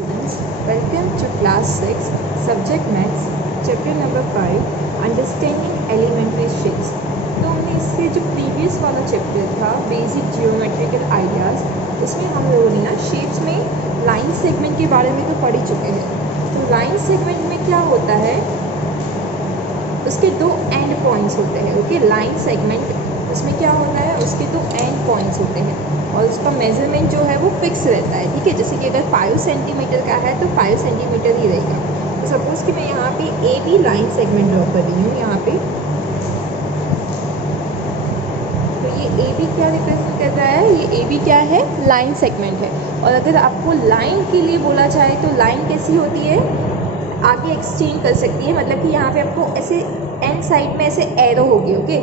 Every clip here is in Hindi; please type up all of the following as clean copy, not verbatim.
students, welcome to class 6, subject maths, chapter number 5, understanding elementary shapes। तो हमने इससे जो प्रीवियस वाला चैप्टर था बेसिक जियोमेट्रिकल आइडियाज़, उसमें हम लोगों ने ना शेप्स में लाइन सेगमेंट के बारे में तो पढ़ ही चुके हैं। तो लाइन सेगमेंट में क्या होता है, उसके दो एंड पॉइंट्स होते हैं। ओके, लाइन सेगमेंट उसमें क्या होता है, उसके दो एंड पॉइंट्स होते हैं और उसका मेजरमेंट जो है वो फिक्स रहता है। ठीक है, जैसे कि अगर 5 सेंटीमीटर का है तो 5 सेंटीमीटर ही रहेगा। तो सपोज़ कि मैं यहाँ पे A B line segment draw कर रही हूँ यहाँ पे, तो ये ए बी क्या रिप्रेजेंट कर रहा है, ये ए बी क्या है, लाइन सेगमेंट है। और अगर आपको लाइन के लिए बोला जाए तो लाइन कैसी होती है, आगे एक्सचेंज कर सकती है। मतलब कि यहाँ पे आपको ऐसे एंड साइड में ऐसे एरो होगी। ओके,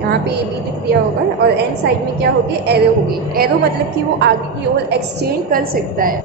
यहाँ पे ए बी लिख दिया होगा और एंड साइड में क्या होगी, एरो होगी। एरो मतलब कि वो आगे की ओर एक्सचेंज कर सकता है,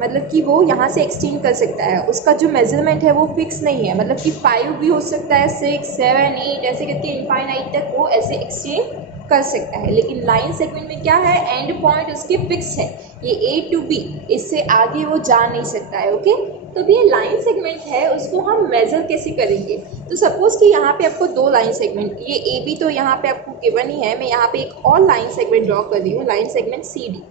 मतलब कि वो यहाँ से एक्सचेंज कर सकता है। उसका जो मेजरमेंट है वो फिक्स नहीं है, मतलब कि 5 भी हो सकता है, 6, 7, 8 ऐसे करके इनफाइनाइट तक वो ऐसे एक्सचेंज कर सकता है। लेकिन लाइन सेगमेंट में क्या है, एंड पॉइंट उसके फिक्स है, ये ए टू बी, इससे आगे वो जा नहीं सकता है। ओके, तो भी ये लाइन सेगमेंट है, उसको हम मेज़र कैसे करेंगे। तो सपोज़ कि यहाँ पे आपको दो लाइन सेगमेंट, ये ए बी तो यहाँ पे आपको गिवन ही है, मैं यहाँ पे एक और लाइन सेगमेंट ड्रॉ कर रही हूँ, लाइन सेगमेंट सी डी।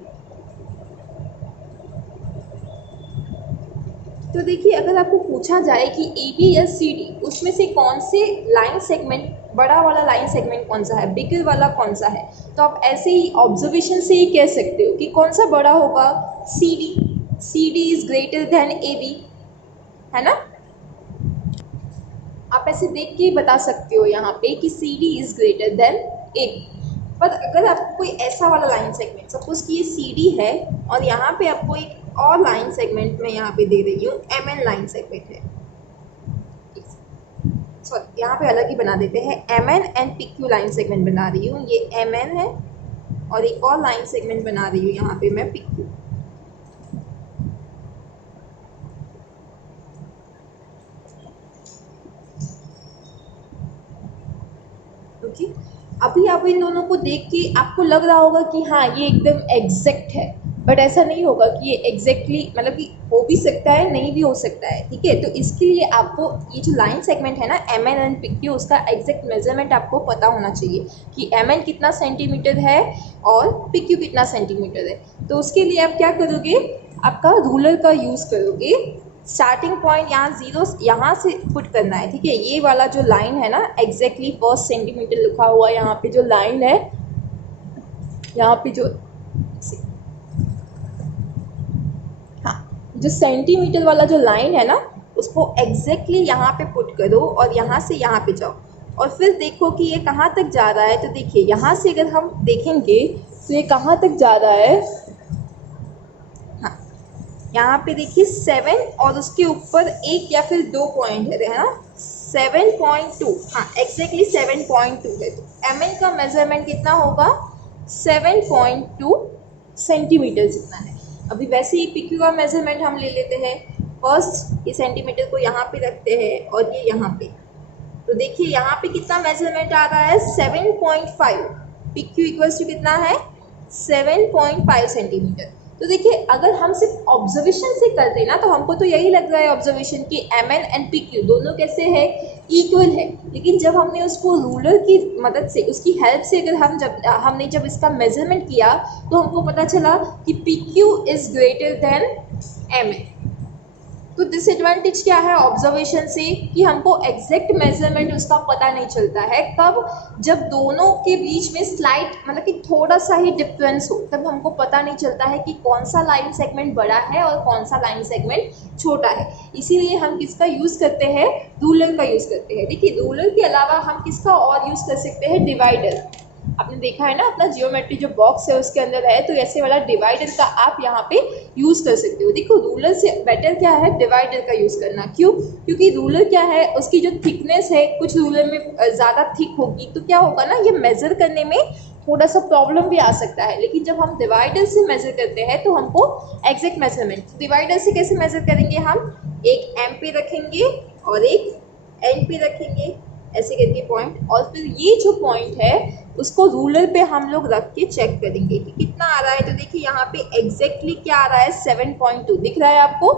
तो देखिए, अगर आपको पूछा जाए कि ए बी या सी डी, उसमें से कौन से लाइन सेगमेंट, बड़ा वाला लाइन सेगमेंट कौन सा है, बिगर वाला कौन सा है, तो आप ऐसे ही ऑब्जर्वेशन से ही कह सकते हो कि कौन सा बड़ा होगा, C D. C D is greater than A B, है ना। आप ऐसे देख के बता सकते हो यहाँ पे कि C D is greater than A B. पर अगर आपको कोई ऐसा वाला लाइन सेगमेंट, सपोज कि ये सी डी है और यहाँ पे आपको एक और लाइन सेगमेंट मैं यहाँ पे दे रही हूँ, एम एन लाइन सेगमेंट है, सॉरी यहाँ पे अलग ही बना देते हैं, M N and P Q line segment बना रही हूँ। ये एम एन है और एक और लाइन सेगमेंट बना रही हूँ यहाँ पे मैं, पी क्यू। ओके, अभी आप इन दोनों को देख के आपको लग रहा होगा कि हाँ ये एकदम एग्जैक्ट है, बट ऐसा नहीं होगा कि ये एग्जैक्टली, मतलब कि हो भी सकता है, नहीं भी हो सकता है। ठीक है, तो इसके लिए आपको ये जो लाइन सेगमेंट है ना, M N and P Q, उसका एग्जैक्ट मेजरमेंट आपको पता होना चाहिए कि एम एन कितना सेंटीमीटर है और पी क्यू कितना सेंटीमीटर है। तो उसके लिए आप क्या करोगे, आपका रूलर का यूज़ करोगे। स्टार्टिंग पॉइंट यहाँ जीरो यहाँ से पुट करना है। ठीक है, ये वाला जो लाइन है ना, एग्जैक्टली 1 सेंटीमीटर लिखा हुआ है यहाँ पे जो लाइन है, यहाँ पे जो जो सेंटीमीटर वाला जो लाइन है ना, उसको एग्जैक्टली यहाँ पे पुट करो और यहाँ से यहाँ पे जाओ और फिर देखो कि ये कहाँ तक जा रहा है। तो देखिए यहाँ से अगर हम देखेंगे तो ये कहाँ तक जा रहा है, हाँ यहाँ पे देखिए 7 और उसके ऊपर एक या फिर 2 पॉइंट है ना, 7.2, हाँ एग्जैक्टली 7.2 है। तो एम एन का मेजरमेंट कितना होगा, 7.2 सेंटीमीटर जितना है। अभी वैसे ही पी क्यू का मेजरमेंट हम ले लेते हैं। फर्स्ट ये सेंटीमीटर को यहाँ पे रखते हैं और ये यहाँ पे, तो देखिए यहाँ पे कितना मेजरमेंट आ रहा है, 7.5। पी क्यू इक्वल्स टू कितना है, 7.5 सेंटीमीटर। तो देखिए अगर हम सिर्फ ऑब्जर्वेशन से करते हैं ना, तो हमको तो यही लग रहा है ऑब्जर्वेशन कि M N and P Q दोनों कैसे है, इक्वल है। लेकिन जब हमने उसको रूलर की मदद से, उसकी हेल्प से अगर हमने जब इसका मेजरमेंट किया, तो हमको पता चला कि P Q is greater than M N. तो डिसएडवांटेज क्या है ऑब्जर्वेशन से, कि हमको एग्जैक्ट मेजरमेंट उसका पता नहीं चलता है। कब, जब दोनों के बीच में स्लाइट, मतलब कि थोड़ा सा ही डिफरेंस हो, तब हमको पता नहीं चलता है कि कौन सा लाइन सेगमेंट बड़ा है और कौन सा लाइन सेगमेंट छोटा है। इसीलिए हम किसका यूज़ करते हैं, रूलर का यूज़ करते हैं। देखिए रूलर के अलावा हम किसका और यूज़ कर सकते हैं, डिवाइडर। आपने देखा है ना, अपना जियोमेट्री जो बॉक्स है उसके अंदर है, तो ऐसे वाला डिवाइडर का आप यहाँ पे यूज़ कर सकते हो। देखो रूलर से बेटर क्या है, डिवाइडर का यूज़ करना। क्यों, क्योंकि रूलर क्या है, उसकी जो थिकनेस है कुछ रूलर में ज़्यादा थिक होगी, तो क्या होगा ना, ये मेज़र करने में थोड़ा सा प्रॉब्लम भी आ सकता है। लेकिन जब हम डिवाइडर से मेज़र करते हैं तो हमको एग्जैक्ट मेजरमेंट, डिवाइडर से कैसे मेज़र करेंगे, हम एक एम पे रखेंगे और एक एन पे रखेंगे, ऐसे करके पॉइंट, और फिर ये जो पॉइंट है उसको रूलर पे हम लोग रख के चेक करेंगे कि कितना आ रहा है। तो देखिए यहाँ पे एग्जैक्टली क्या आ रहा है 7.2 दिख रहा है आपको।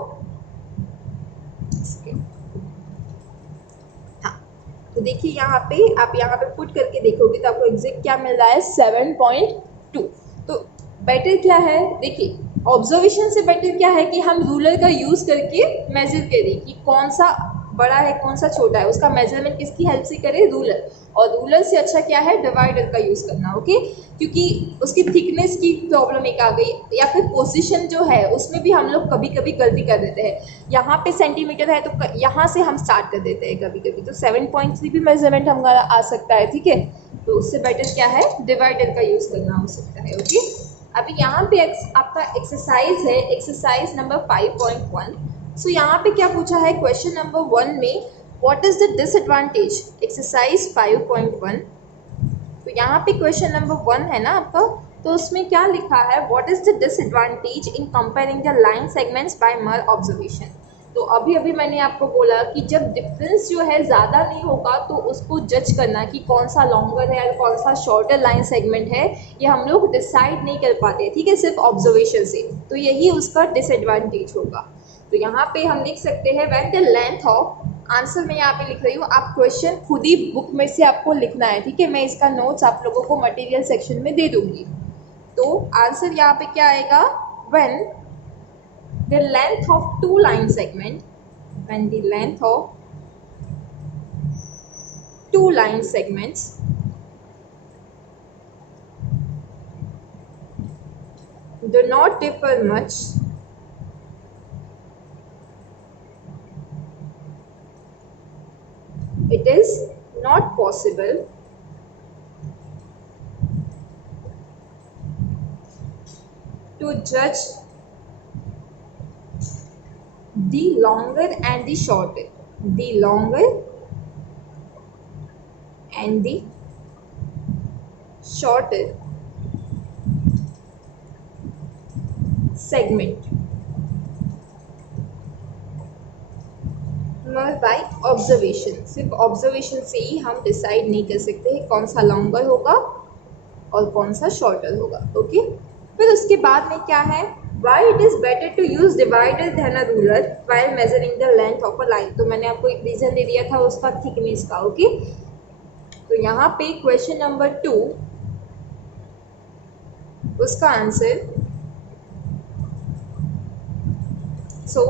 हाँ, तो देखिए यहाँ पे आप यहाँ पे पुट करके देखोगे तो आपको एग्जैक्ट क्या मिल रहा है 7.2। तो बेटर क्या है, देखिए ऑब्जर्वेशन से बेटर क्या है कि हम रूलर का यूज़ करके मेजर करें कि कौन सा बड़ा है कौन सा छोटा है, उसका मेजरमेंट किसकी हेल्प से करें, रूलर। और रूलर से अच्छा क्या है, डिवाइडर का यूज़ करना, ओके। क्योंकि उसकी थिकनेस की प्रॉब्लम एक आ गई, या फिर पोजीशन जो है उसमें भी हम लोग कभी कभी गलती कर देते हैं। यहाँ पे सेंटीमीटर है तो यहाँ से हम स्टार्ट कर देते हैं कभी कभी, तो 7.3 भी मेजरमेंट हमारा आ सकता है, ठीक है। तो उससे बेटर क्या है, डिवाइडर का यूज़ करना हो सकता है, ओके। अभी यहाँ पे आपका एक्सरसाइज है, एक्सरसाइज नंबर 5.1। सो यहाँ पे क्या पूछा है क्वेश्चन नंबर 1 में, what is the disadvantage, exercise 5.1। तो यहाँ पे क्वेश्चन नंबर 1 है ना आपका, तो उसमें क्या लिखा है, what is the disadvantage in comparing the line segments by mere observation. तो अभी अभी मैंने आपको बोला कि जब डिफरेंस जो है ज़्यादा नहीं होगा तो उसको जज करना कि कौन सा लॉन्गर है और कौन सा शॉर्टर लाइन सेगमेंट है, ये हम लोग डिसाइड नहीं कर पाते, ठीक है, सिर्फ ऑब्जर्वेशन से। तो यही उसका डिसएडवांटेज होगा। तो यहाँ पे हम लिख सकते हैं when the length of, answer मैं यहाँ पे लिख रही हूँ, आप क्वेश्चन खुद ही बुक में से आपको लिखना है, ठीक है। मैं इसका नोट्स आप लोगों को मटेरियल सेक्शन में दे दूंगी। तो आंसर यहाँ पे क्या आएगा, when the length of two line segment, when the length of two line segments do not differ much, it is not possible to judge the longer and the shorter, the longer and the shorter segment by observation. सिर्फ ऑब्जर्वेशन से ही हम डिसाइड नहीं कर सकते हैं कौन सा लॉन्गर होगा और कौन सा शॉर्टर होगा, ओके। फिर उसके बाद में क्या है, why it is better to use divider than a ruler while measuring the length of a line. तो मैंने आपको एक रीजन दे दिया था उसका थिकनेस का, ओके। तो यहाँ पे क्वेश्चन नंबर 2, उसका answer, so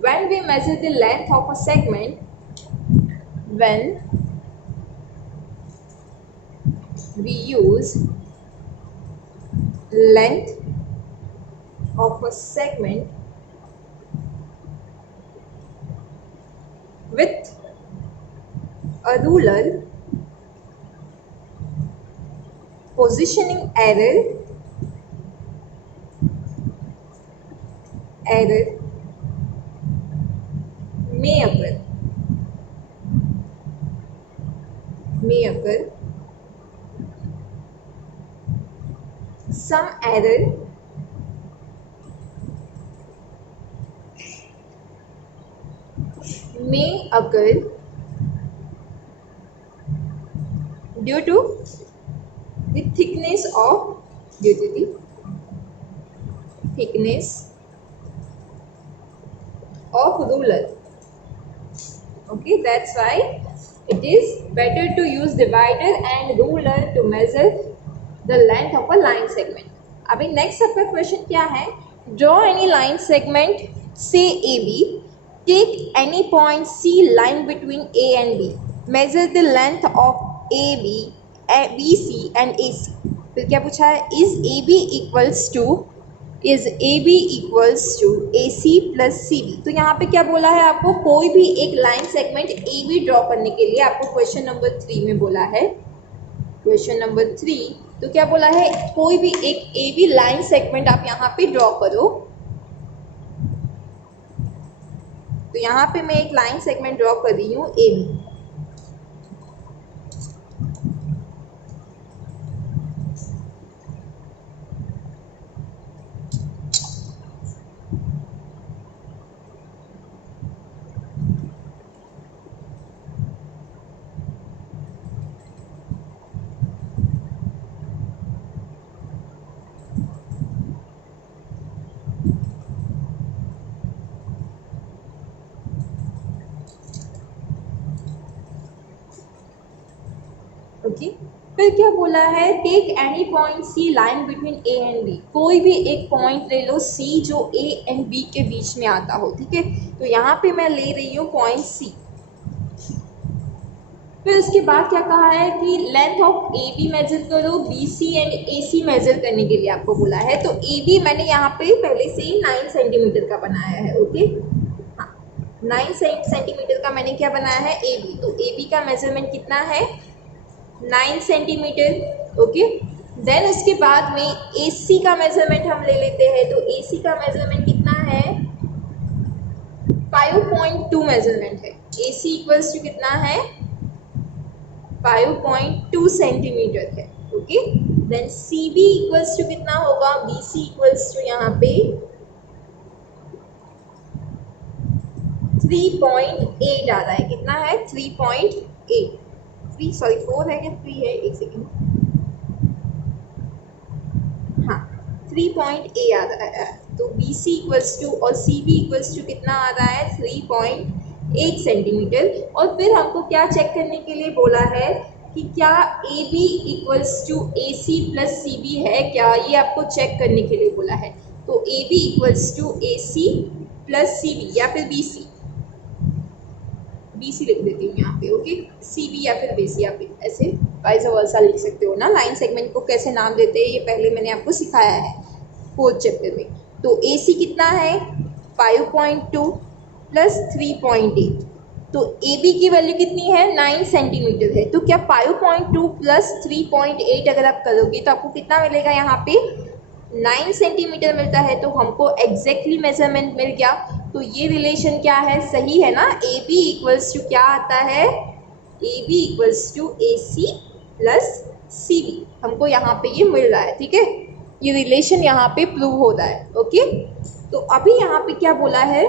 when we measure the length of a segment, when we use length of a segment with a ruler, positioning error may occur, some error may occur due to the thickness of ruler, okay. That's why it is better to use divider and ruler to measure the length of a line segment. अभी नेक्स्ट आपका क्वेश्चन क्या है, draw any line segment say AB, take any point C line between A and B, measure the length of AB, BC and AC। फिर क्या पूछा है, is AB equals to AC plus CB। तो यहाँ पे क्या बोला है आपको, कोई भी एक लाइन सेगमेंट AB ड्रॉ करने के लिए आपको क्वेश्चन नंबर 3 में बोला है, क्वेश्चन नंबर 3। तो क्या बोला है, कोई भी एक AB लाइन सेगमेंट आप यहाँ पे ड्रॉ करो। तो यहाँ पे मैं एक लाइन सेगमेंट ड्रॉ कर रही हूँ AB। फिर क्या बोला है, take any point C line between A and B, कोई भी एक पॉइंट ले लो सी जो ए एंड बी के बीच में आता हो, ठीक है। तो यहाँ पे मैं ले रही हूँ पॉइंट सी। फिर उसके बाद क्या कहा है कि length of A B measure करो, B C and A C measure करने के लिए आपको बोला है। तो ए बी मैंने यहाँ पे पहले से ही 9 सेंटीमीटर का बनाया है, ओके। हाँ, 9 सेंटीमीटर का मैंने क्या बनाया है, ए बी। तो ए बी का मेजरमेंट कितना है, 9 सेंटीमीटर, ओके। देन उसके बाद में ए सी का मेजरमेंट हम ले लेते हैं। तो ए सी का मेजरमेंट कितना है, 5.2 मेजरमेंट है। ए सी इक्वल्स टू कितना है, 5.2 सेंटीमीटर है, okay. Then C B equals to कितना होगा, बी सी इक्वल्स टू यहाँ पे 3.8 आ रहा है। कितना है, 3.8, 4 है क्या, 3 है, एक सेकेंड, हाँ 3.8 आ रहा है। तो बी सी इक्वल्स टू और सी बी इक्वल्स टू कितना आ रहा है, 3.8 सेंटीमीटर। और फिर हमको क्या चेक करने के लिए बोला है कि क्या A B equals to A C plus C B है क्या, ये आपको चेक करने के लिए बोला है। तो A B equals to A C plus C B या फिर बी सी, बी सी लिख देती हूँ यहाँ पे, ओके। सी बी या फिर बी सी, आप ऐसे वाइस वर्सा लिख सकते हो ना। लाइन सेगमेंट को कैसे नाम देते हैं ये पहले मैंने आपको सिखाया है 4th चैप्टर में। तो ए सी कितना है, 5.2 प्लस 3.8। तो ए बी की वैल्यू कितनी है, 9 सेंटीमीटर है। तो क्या 5.2 प्लस 3.8 अगर आप करोगे तो आपको कितना मिलेगा, यहाँ पे 9 सेंटीमीटर मिलता है। तो हमको एग्जैक्टली मेजरमेंट मिल गया। तो ये रिलेशन क्या है, सही है ना। ए बी इक्वल्स टू क्या आता है, A B equals to A C plus C B, हमको यहाँ पे ये मिल रहा है, ठीक है। ये रिलेशन यहाँ पे प्रूव हो रहा है, ओके। तो अभी यहाँ पे क्या बोला है,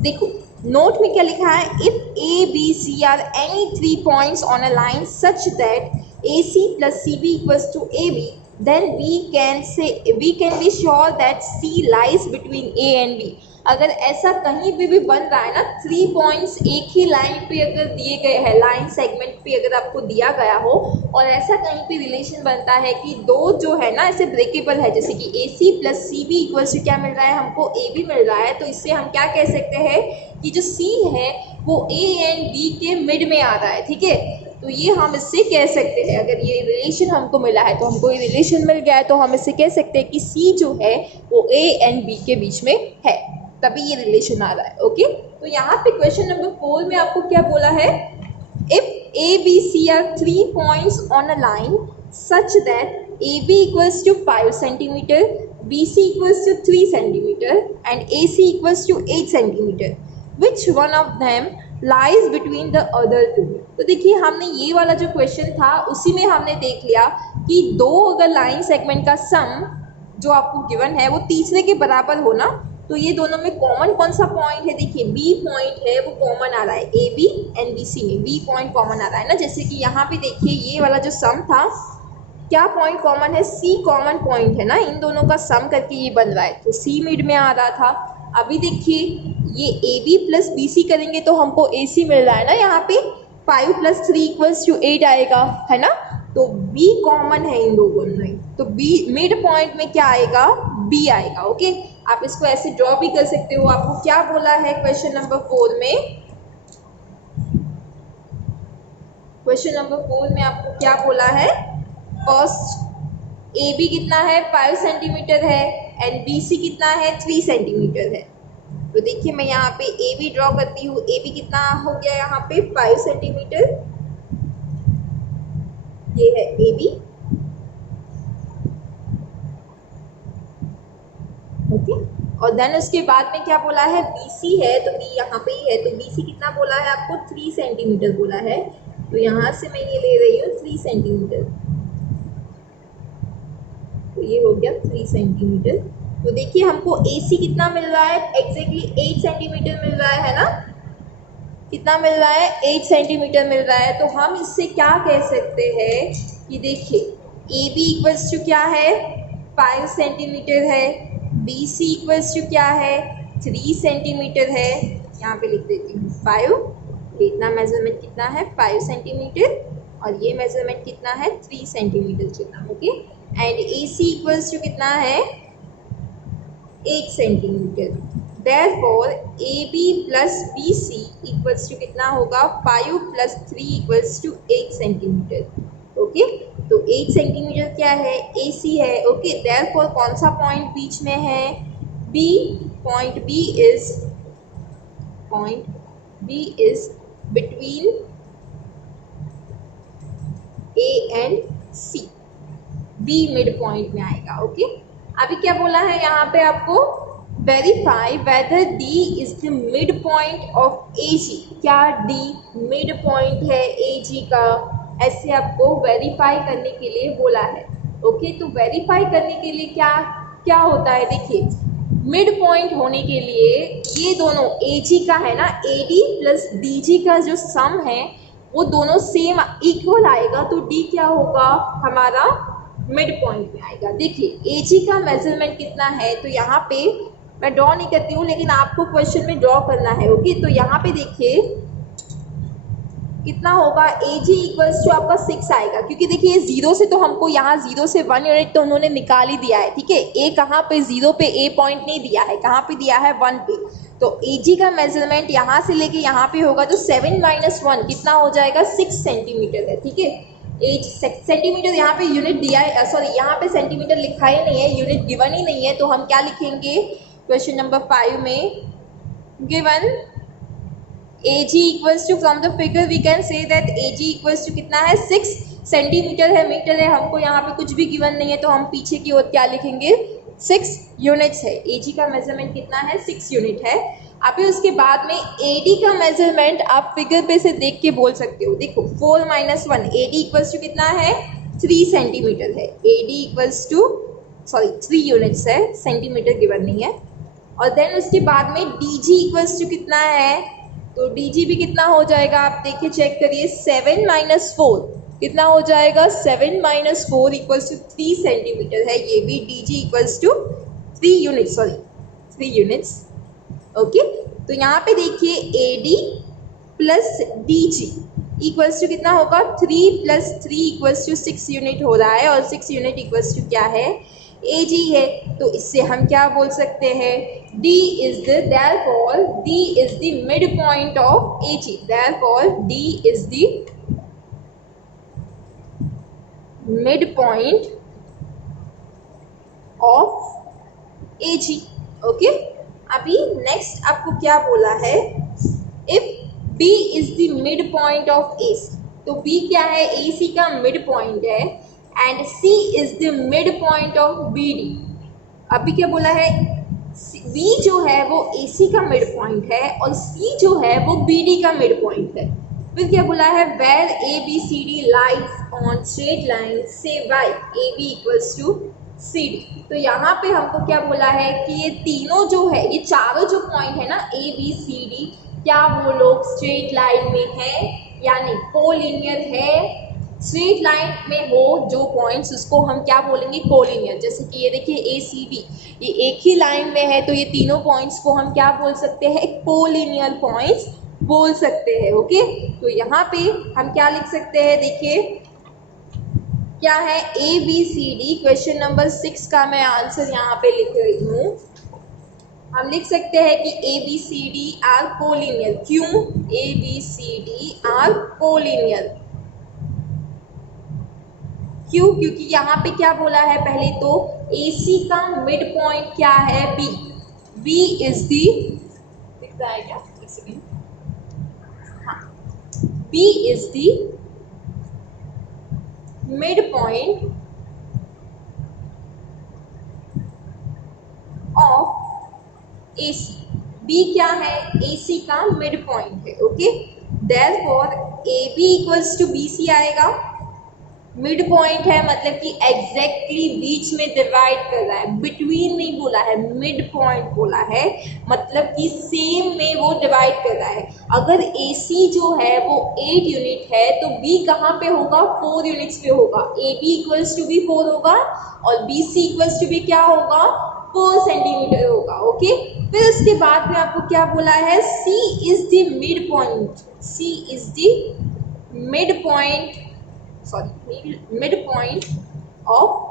देखो नोट में क्या लिखा है, if A B C are any 3 points on a line such that A C plus C B equals to A B, then we can be sure that C lies between A and B। अगर ऐसा कहीं भी बन रहा है ना, 3 पॉइंट्स एक ही लाइन पे अगर दिए गए हैं, लाइन सेगमेंट पे अगर आपको दिया गया हो और ऐसा कहीं पे रिलेशन बनता है कि दो जो है ना ऐसे ब्रेकेबल है, जैसे कि A C plus C B equals to क्या मिल रहा है, हमको ए बी मिल रहा है। तो इससे हम क्या कह सकते हैं कि जो सी है वो ए एंड बी के मिड में आ रहा है, ठीक है। तो ये हम इससे कह सकते हैं, अगर ये रिलेशन हमको मिला है तो हमको ये रिलेशन मिल गया है, तो हम इससे कह सकते हैं कि सी जो है वो ए एंड बी के बीच में है, तभी ये रिलेशन आ रहा है, ओके। तो यहाँ पे क्वेश्चन नंबर 4 में आपको क्या बोला है, if A B C are 3 points on a line such that A B equals to 5 centimetre, B C equals to 3 centimetre and A C equals to 8 centimetre, which one of them lies between the other two. तो देखिए हमने ये वाला जो क्वेश्चन था उसी में हमने देख लिया कि दो अगर लाइन सेगमेंट का सम जो आपको गिवन है वो तीसरे के बराबर हो ना, तो ये दोनों में कॉमन कौन सा पॉइंट है, देखिए बी पॉइंट है वो कॉमन आ रहा है, A B and B C में बी पॉइंट कॉमन आ रहा है ना। जैसे कि यहाँ पे देखिए ये वाला जो सम था, क्या पॉइंट कॉमन है, सी कॉमन पॉइंट है ना, इन दोनों का सम करके ये बन रहा है, तो सी मिड में आ रहा था। अभी देखिए ये A B plus B C करेंगे तो हमको ए सी मिल रहा है ना, यहाँ पे 5 + 3 = 8 आएगा, है ना। तो बी कॉमन है इन दोनों में, तो बी मिड पॉइंट में क्या आएगा, बी आएगा, ओके। आप इसको ऐसे ड्रॉ भी कर सकते हो। आपको क्या बोला है क्वेश्चन नंबर 4 में, क्वेश्चन नंबर 4 में आपको क्या बोला है, कॉस्ट ए बी कितना है 5 सेंटीमीटर है एंड बी सी कितना है 3 सेंटीमीटर है। तो देखिए मैं यहाँ पे ए बी ड्रॉ करती हूँ, ए बी कितना हो गया यहाँ पे 5 सेंटीमीटर, ये है ए बी, ओके। और देन उसके बाद में क्या बोला है, बी सी है, तो बी यहाँ पे ही है, तो बी सी कितना बोला है आपको 3 सेंटीमीटर बोला है। तो यहाँ से मैं ये ले रही हूँ 3 सेंटीमीटर, तो ये हो गया 3 सेंटीमीटर। तो देखिए हमको ए सी कितना मिल रहा है, एग्जैक्टली 8 सेंटीमीटर मिल रहा है ना, कितना मिल रहा है 8 सेंटीमीटर मिल रहा है। तो हम इससे क्या कह सकते हैं कि देखिए ए बी इक्वल्स टू क्या है 5 सेंटीमीटर है, बी सी इक्वल्स टू क्या है 3 सेंटीमीटर है, यहाँ पे लिख देती हूँ 5, इतना मेजरमेंट कितना है 5 सेंटीमीटर, और ये मेजरमेंट कितना है 3 सेंटीमीटर जितना, okay. And A C equals to कितना है 8 centimetre. Therefore A B plus B C equals to कितना होगा 5 + 3 इक्वल्स टू 8 सेंटीमीटर, ओके। तो 8 सेंटीमीटर क्या है ए सी है, ओके। देयरफॉर कौन सा पॉइंट बीच में है B, point B is between A and C, B mid point में आएगा, ओके। अभी क्या बोला है यहाँ पे आपको verify whether D is the mid point of A G, क्या डी मिड पॉइंट है ए जी का, ऐसे आपको वेरीफाई करने के लिए बोला है, ओके। तो वेरीफाई करने के लिए क्या क्या होता है, देखिए मिड पॉइंट होने के लिए ये दोनों ए जी का है ना, A D plus D G का जो सम है वो दोनों सेम इक्वल आएगा, तो डी क्या होगा हमारा मिड पॉइंट में आएगा। देखिए ए जी का मेजरमेंट कितना है, तो यहाँ पे मैं ड्रॉ नहीं करती हूँ लेकिन आपको क्वेश्चन में ड्रॉ करना है, ओके। तो यहाँ पे देखिए कितना होगा ए जी इक्वल्स टू आपका 6 आएगा, क्योंकि देखिए 0 से तो हमको यहाँ 0 से 1 यूनिट तो उन्होंने निकाल ही दिया है, ठीक है। ए कहाँ पे 0 पे ए पॉइंट नहीं दिया है, कहाँ पे दिया है 1 पे। तो ए जी का मेजरमेंट यहाँ से लेके यहाँ पे होगा तो 7 - 1 कितना हो जाएगा 6 सेंटीमीटर है, ठीक है। एज सेंटीमीटर यहाँ पे यूनिट दिया है, सॉरी यहाँ पे सेंटीमीटर लिखा ही नहीं है, यूनिट गिवन ही नहीं है, तो हम क्या लिखेंगे क्वेश्चन नंबर 5 में given AG equals to from the figure we can say that AG equals to कितना है 6 सेंटीमीटर है, मीटर है, हमको यहाँ पे कुछ भी गिवन नहीं है तो हम पीछे की ओर क्या लिखेंगे 6 यूनिट्स है। AG का मेजरमेंट कितना है 6 यूनिट है। अभी उसके बाद में AD का मेजरमेंट आप फिगर पे से देख के बोल सकते हो, देखो 4 - 1 AD इक्वल्स टू कितना है 3 सेंटीमीटर है, AD equals to sorry 3 units है, सेंटीमीटर गिवन नहीं है। और देन उसके बाद में DG इक्वल्स टू कितना है, तो DG भी कितना हो जाएगा आप देखिए चेक करिए 7 - 4 कितना हो जाएगा 7 - 4 इक्वल्स टू 3 सेंटीमीटर है, ये भी DG equals to 3 units, sorry 3 units, okay. तो यहाँ पे देखिए AD plus DG equals to कितना होगा 3 + 3 इक्वल्स टू 6 यूनिट हो रहा है, और 6 यूनिट इक्वल्स टू क्या है AG है। तो इससे हम क्या बोल सकते हैं D is the therefore D is the midpoint of AG, therefore D is the midpoint of AG, okay. अभी नेक्स्ट आपको क्या बोला है if B is the midpoint of AC, तो B क्या है AC का मिड पॉइंट है and C is the midpoint of BD। अभी क्या बोला है B जो है वो AC का मिड पॉइंट है और C जो है वो BD का मिड पॉइंट है। फिर क्या बोला है where ABCD lies on straight line say y AB equals to CD। तो यहाँ पे हमको क्या बोला है कि ये तीनों जो है ये चारों जो पॉइंट है ना ABCD क्या वो लोग स्ट्रेट लाइन में है यानी कोलिनियर है। स्ट्रेट लाइन में हो जो पॉइंट्स उसको हम क्या बोलेंगे कोलिनियर, जैसे कि ये देखिए ACB ये एक ही लाइन में है तो ये तीनों पॉइंट्स को हम क्या बोल सकते हैं कोलिनियर पॉइंट्स बोल सकते हैं, ओके। तो यहाँ पे हम क्या लिख सकते हैं देखिए क्या है ABCD, क्वेश्चन नंबर 6 का मैं आंसर यहाँ पे लिख रही हूँ। हम लिख सकते हैं कि ABCD आर कोलिनियर, क्यों ABCD आर कोलिनियर, क्यों क्योंकि यहाँ पे क्या बोला है पहले तो AC का मिड पॉइंट क्या है B, B इज दी दिखता है क्या एक सेकेंड, हाँ B is the mid point of AC, B क्या है AC का मिड पॉइंट है, okay. Therefore AB equals to BC आएगा, मिड पॉइंट है मतलब कि एग्जैक्टली बीच में डिवाइड कर रहा है, बिटवीन नहीं बोला है मिड पॉइंट बोला है, मतलब कि सेम में वो डिवाइड कर रहा है। अगर AC जो है वो 8 यूनिट है तो B कहाँ पे होगा 4 यूनिट्स पे होगा, AB इक्वल्स टू भी 4 होगा और BC इक्वल्स टू भी क्या होगा 4 सेंटीमीटर होगा, ओके। फिर उसके बाद में आपको क्या बोला है C is the mid point, C is the mid point mid point of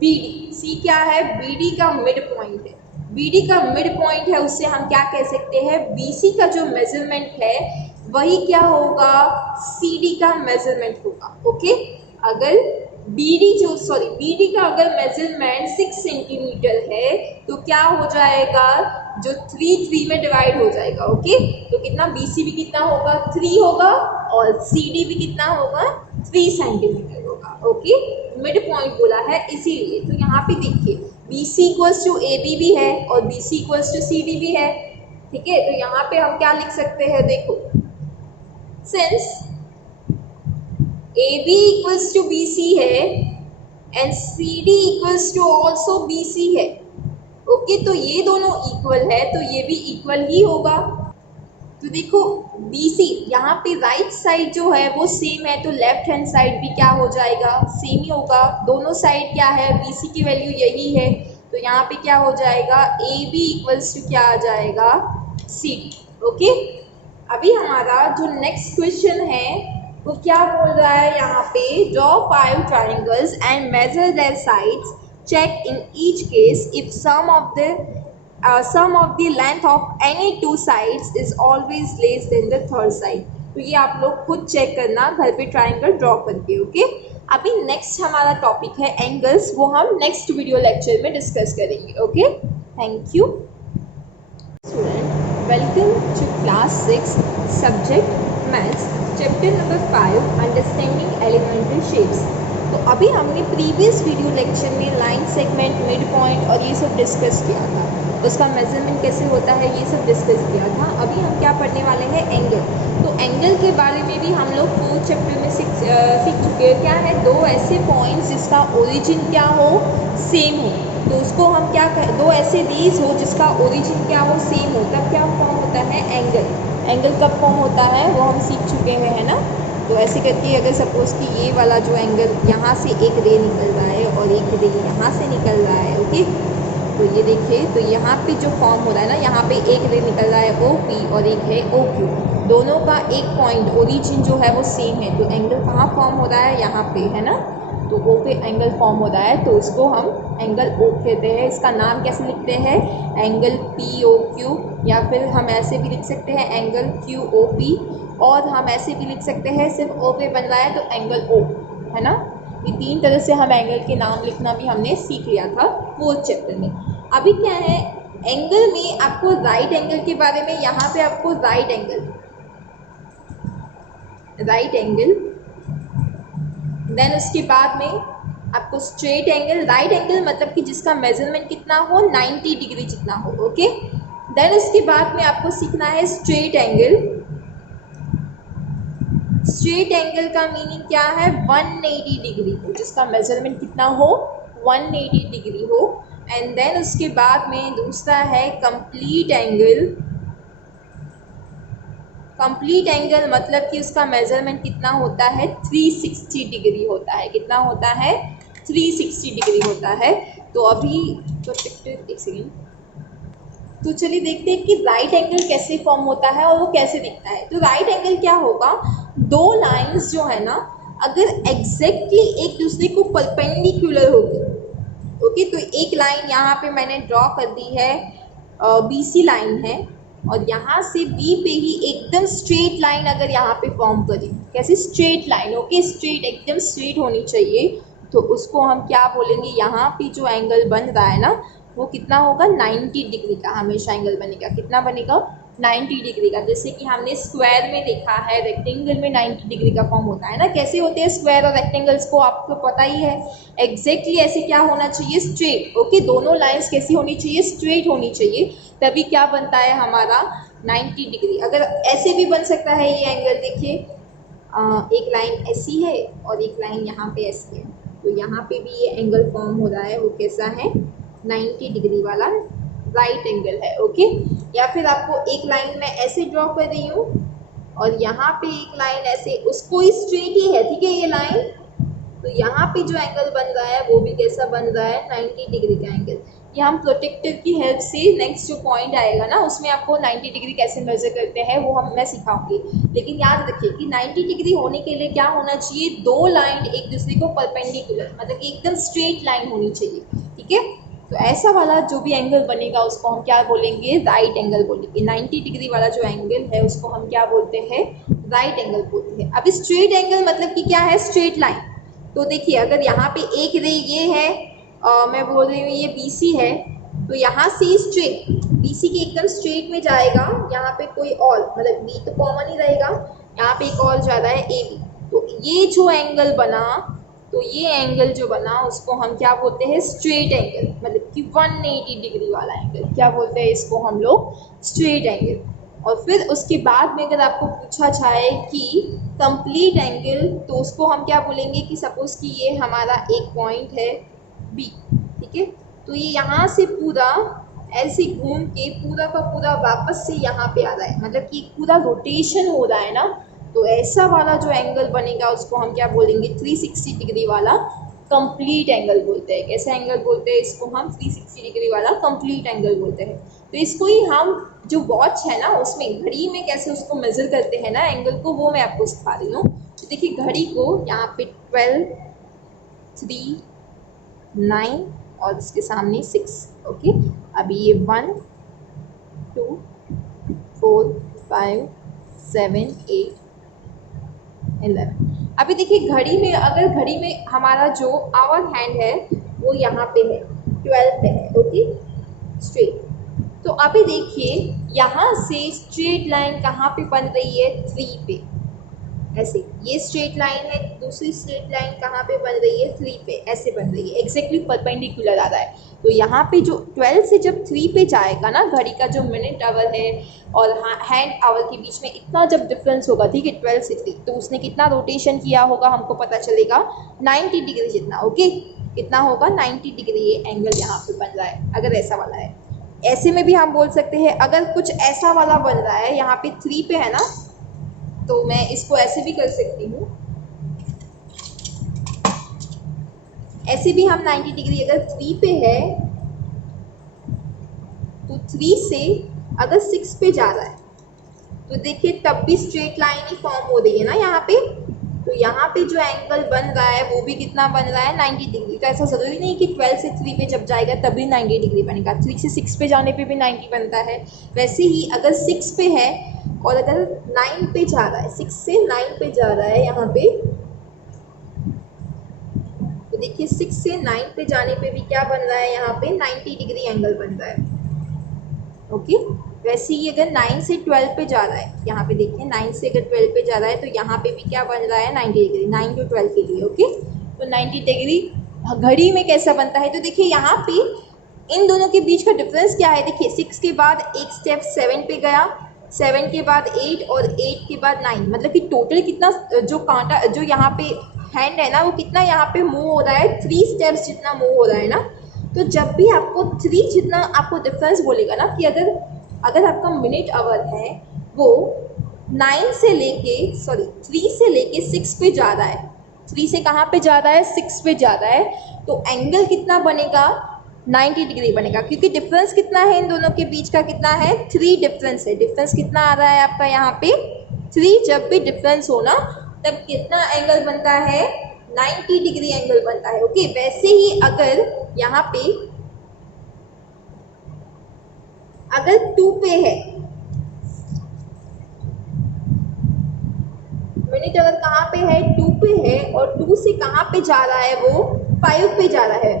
BD। सी क्या है? BD का मिड पॉइंट है। BD का मिड पॉइंट है, उससे हम क्या कह सकते हैं? BC का जो मेजरमेंट है वही क्या होगा? CD का मेजरमेंट होगा। ओके, अगर BD का अगर मेजरमेंट 6 सेंटीमीटर है तो क्या हो जाएगा? जो 3 में डिवाइड हो जाएगा। ओके, तो कितना? BC भी कितना होगा? 3 होगा और CD भी कितना होगा? 3 सेंटीमीटर होगा। ओके, मिड पॉइंट बोला है इसीलिए। तो यहाँ पे देखिए BC इक्वल्स टू AB भी है और BC इक्वल्स टू CD भी है। ठीक है, तो यहाँ पे हम क्या लिख सकते हैं? देखो, since AB equals to BC है and CD equals to also BC है। ओके, तो ये दोनों इक्वल है तो ये भी इक्वल ही होगा। तो देखो BC यहाँ पे राइट साइड जो है वो सेम है तो लेफ्ट हैंड साइड भी क्या हो जाएगा? सेम ही होगा। दोनों साइड क्या है? BC की वैल्यू यही है तो यहाँ पे क्या हो जाएगा? AB इक्वल्स टू क्या आ जाएगा? CD। ओके, अभी हमारा जो नेक्स्ट क्वेश्चन है वो क्या बोल रहा है यहाँ पे? Draw 5 triangles and measure their sides, check in each case if sum of the length of any two sides is always less than the third side। तो ये आप लोग खुद चेक करना घर पे ट्राइंगल ड्रॉ करके। ओके, अभी नेक्स्ट हमारा टॉपिक है एंगल्स, वो हम नेक्स्ट वीडियो लेक्चर में डिस्कस करेंगे। Okay, thank you student, welcome to class 6 subject maths, chapter number 5 understanding elementary shapes. तो अभी हमने प्रीवियस वीडियो लेक्चर में लाइन सेगमेंट, मिड पॉइंट और ये सब डिस्कस किया था, उसका मेजरमेंट कैसे होता है ये सब डिस्कस किया था। अभी हम क्या पढ़ने वाले हैं? एंगल। तो एंगल के बारे में भी हम लोग 4 चैप्टर में सीख चुके हैं। क्या है? दो ऐसे पॉइंट्स जिसका ओरिजिन क्या हो? सेम हो, तो उसको हम क्या दो ऐसे रेज हो जिसका ओरिजिन क्या हो? सेम हो, तब क्या फॉर्म होता है? एंगल। एंगल कब फॉर्म होता है वो हम सीख चुके हैं, है ना। तो ऐसे करके अगर सपोज़ कि ये वाला जो एंगल यहाँ से एक रे निकल रहा है और एक रे यहाँ से निकल रहा है। ओके, तो ये देखिए, तो यहाँ पे जो फॉर्म हो रहा है ना, यहाँ पे एक रे निकल रहा है OP और एक है OQ, दोनों का एक पॉइंट ओरिजिन जो है वो सेम है, तो एंगल कहाँ फॉर्म हो रहा है? यहाँ पे, है ना। तो O पे एंगल फॉर्म हो रहा है तो उसको हम एंगल O कहते हैं। इसका नाम कैसे लिखते हैं? एंगल POQ, या फिर हम ऐसे भी लिख सकते हैं एंगल QOP, और हम ऐसे भी लिख सकते हैं सिर्फ O पे बन रहा है तो एंगल O, है ना। ये 3 तरह से हम एंगल के नाम लिखना भी हमने सीख लिया था 4th चैप्टर में। अभी क्या है? एंगल में आपको राइट एंगल के बारे में, यहाँ पे आपको राइट एंगल, देन उसके बाद में आपको स्ट्रेट एंगल। राइट एंगल मतलब कि जिसका मेजरमेंट कितना हो? 90 डिग्री जितना हो। ओके, देन उसके बाद में आपको सीखना है स्ट्रेट एंगल। स्ट्रेट एंगल का मीनिंग क्या है? 180 डिग्री हो, जिसका मेजरमेंट कितना हो? 180 डिग्री हो। एंड देन उसके बाद में दूसरा है कंप्लीट एंगल। कंप्लीट एंगल मतलब कि उसका मेजरमेंट कितना होता है? 360 डिग्री होता है। कितना होता है? 360 डिग्री होता है। तो अभी तो एक सेकेंड, तो चलिए देखते हैं कि राइट एंगल कैसे फॉर्म होता है और वो कैसे दिखता है। तो राइट एंगल क्या होगा? दो लाइंस जो है ना, अगर एग्जैक्टली एक दूसरे को परपेंडिकुलर होगी। ओके, तो एक लाइन यहाँ पे मैंने ड्रॉ कर दी है, BC लाइन है, और यहाँ से B पे ही एकदम स्ट्रेट लाइन अगर यहाँ पे फॉर्म करी, कैसे? Straight line. ओके, स्ट्रेट, एकदम स्ट्रेट होनी चाहिए, तो उसको हम क्या बोलेंगे? यहाँ पे जो एंगल बन रहा है ना वो कितना होगा? 90 डिग्री का हमेशा एंगल बनेगा। कितना बनेगा? 90 डिग्री का। जैसे कि हमने स्क्वायर में देखा है, रेक्टेंगल में 90 डिग्री का फॉर्म होता है ना। कैसे होते हैं स्क्वायर और रेक्टेंगल्स को आपको पता ही है। एग्जैक्टली ऐसे क्या होना चाहिए? स्ट्रेट। ओके, दोनों लाइंस कैसी होनी चाहिए? स्ट्रेट होनी चाहिए, तभी क्या बनता है हमारा? 90 डिग्री। अगर ऐसे भी बन सकता है ये एंगल, देखिए एक लाइन ऐसी है और एक लाइन यहाँ पे ऐसी है, तो यहाँ पे भी ये एंगल फॉर्म हो रहा है, वो कैसा है? 90 डिग्री वाला राइट एंगल है। ओके, या फिर आपको एक लाइन में ऐसे ड्रॉ कर रही हूँ और यहाँ पे एक लाइन ऐसे, उसको ही स्ट्रेट ही है, ठीक है ये लाइन, तो यहाँ पे जो एंगल बन रहा है वो भी कैसा बन रहा है? 90 डिग्री का एंगल। कि हम प्रोटेक्टर की हेल्प से नेक्स्ट जो पॉइंट आएगा ना उसमें आपको 90 डिग्री कैसे मेजर करते हैं वो मैं सिखाऊंगी। लेकिन याद रखिए कि 90 डिग्री होने के लिए क्या होना चाहिए, दो लाइन एक दूसरे को परपेंडिकुलर, मतलब कि एकदम स्ट्रेट लाइन होनी चाहिए। ठीक है, तो ऐसा वाला जो भी एंगल बनेगा उसको हम क्या बोलेंगे, राइट एंगल बोलेंगे। 90 डिग्री वाला जो एंगल है उसको हम क्या बोलते हैं, राइट एंगल बोलते हैं। अब स्ट्रेट एंगल मतलब कि क्या है, स्ट्रेट लाइन। तो देखिए अगर यहाँ पे एक रे ये है, मैं बोल रही हूँ ये BC है, तो यहाँ से स्ट्रेट BC के एकदम स्ट्रेट में जाएगा, यहाँ पे कोई और मतलब B तो कॉमन ही रहेगा, यहाँ पे एक और जा रहा है AB। तो ये जो एंगल बना, तो ये एंगल जो बना उसको हम क्या बोलते हैं, स्ट्रेट एंगल, मतलब कि 180 डिग्री वाला एंगल क्या बोलते हैं इसको हम लोग, स्ट्रेट एंगल। और फिर उसके बाद में अगर आपको पूछा जाए कि कंप्लीट एंगल, तो उसको हम क्या बोलेंगे कि सपोज कि ये हमारा एक पॉइंट है B, ठीक है, तो ये यहाँ से पूरा ऐसे घूम के पूरा का पूरा वापस से यहाँ पे आ रहा है, मतलब कि पूरा रोटेशन हो रहा है ना, तो ऐसा वाला जो एंगल बनेगा उसको हम क्या बोलेंगे, 360 डिग्री वाला कंप्लीट एंगल बोलते हैं। कैसा एंगल बोलते हैं इसको हम, 360 डिग्री वाला कंप्लीट एंगल बोलते हैं। तो इसको ही हम जो वॉच है ना उसमें घड़ी में कैसे उसको मेजर करते हैं ना एंगल को, वो मैं आपको सिखा रही हूँ। तो देखिए घड़ी को यहाँ पे 12, 3, 9 और इसके सामने 6, ओके। अभी ये 1, 2, 4, 5, 7, 8, 11। अभी देखिए घड़ी में, अगर घड़ी में हमारा जो आवर हैंड है वो यहाँ पे है, 12 पे है, ओके, स्ट्रेट। तो अभी देखिए यहाँ से स्ट्रेट लाइन कहाँ पे बन रही है, 3 पे, ऐसे ये स्ट्रेट लाइन है, दूसरी स्ट्रेट लाइन कहाँ पे बन रही है, 3 पे, ऐसे बन रही है, एग्जैक्टली परपेंडिकुलर आ रहा है। तो यहाँ पे जो 12 से जब 3 पे जाएगा ना, घड़ी का जो मिनट आवर है और हैंड आवर के बीच में इतना जब डिफरेंस होगा, ठीक है, 12 से 3, तो उसने कितना रोटेशन किया होगा हमको पता चलेगा, 90 डिग्री जितना, ओके। कितना होगा, 90 डिग्री ये एंगल यहाँ पे बन रहा है अगर ऐसा वाला है। ऐसे में भी हम बोल सकते हैं अगर कुछ ऐसा वाला बन रहा है, यहाँ पे 3 पे है ना, तो मैं इसको ऐसे भी कर सकती हूँ, ऐसे भी हम 90 डिग्री अगर 3 पे है तो 3 से अगर 6 पे जा रहा है तो देखिए तब भी स्ट्रेट लाइन ही फॉर्म हो रही है ना यहाँ पे। तो यहाँ पे जो एंगल बन रहा है वो भी कितना बन रहा है, 90 डिग्री। तो ऐसा ज़रूरी नहीं कि 12 से 3 पे जब जाएगा तभी 90 डिग्री बनेगा, 3 से 6 पे जाने पे भी 90 बनता है। वैसे ही अगर 6 पे है और अगर 9 पे जा रहा है, 6 से 9 पे जा रहा है यहाँ पे, तो देखिए 6 से 9 पे जाने पे भी क्या बन रहा है, यहाँ पे 90 डिग्री एंगल बन रहा है, ओके। वैसे ही अगर 9 से 12 पे जा रहा है, यहाँ पे देखिए 9 से अगर 12 पे जा रहा है तो यहाँ पे भी क्या बन रहा है, 90 डिग्री, 9 to 12 के लिए, ओके। तो 90 डिग्री घड़ी में कैसा बनता है, तो देखिए यहाँ पे इन दोनों के बीच का डिफरेंस क्या है, देखिए 6 के बाद एक स्टेप 7 पे गया, 7 के बाद 8 और 8 के बाद 9, मतलब कि टोटल कितना जो कांटा जो यहाँ पे हैंड है ना वो कितना यहाँ पे मूव हो रहा है, 3 स्टेप्स जितना मूव हो रहा है ना। तो जब भी आपको 3 जितना आपको डिफरेंस बोलेगा ना, कि अगर आपका मिनट आवर है वो 3 से लेके 6 पे जा रहा है, 3 से कहाँ पे जा रहा है, 6 पे जा रहा है, तो एंगल कितना बनेगा, 90 डिग्री बनेगा, क्योंकि डिफरेंस कितना है इन दोनों के बीच का, कितना है, 3 डिफरेंस है। डिफरेंस कितना आ रहा है आपका यहाँ पे, 3। जब भी डिफरेंस हो ना तब कितना एंगल बनता है, 90 डिग्री एंगल बनता है, ओके। वैसे ही अगर यहाँ पे अगर 2 पे है, मिनट अगर कहाँ पे है, 2 पे है, और 2 से कहाँ पे जा रहा है, वो 5 पे जा रहा है,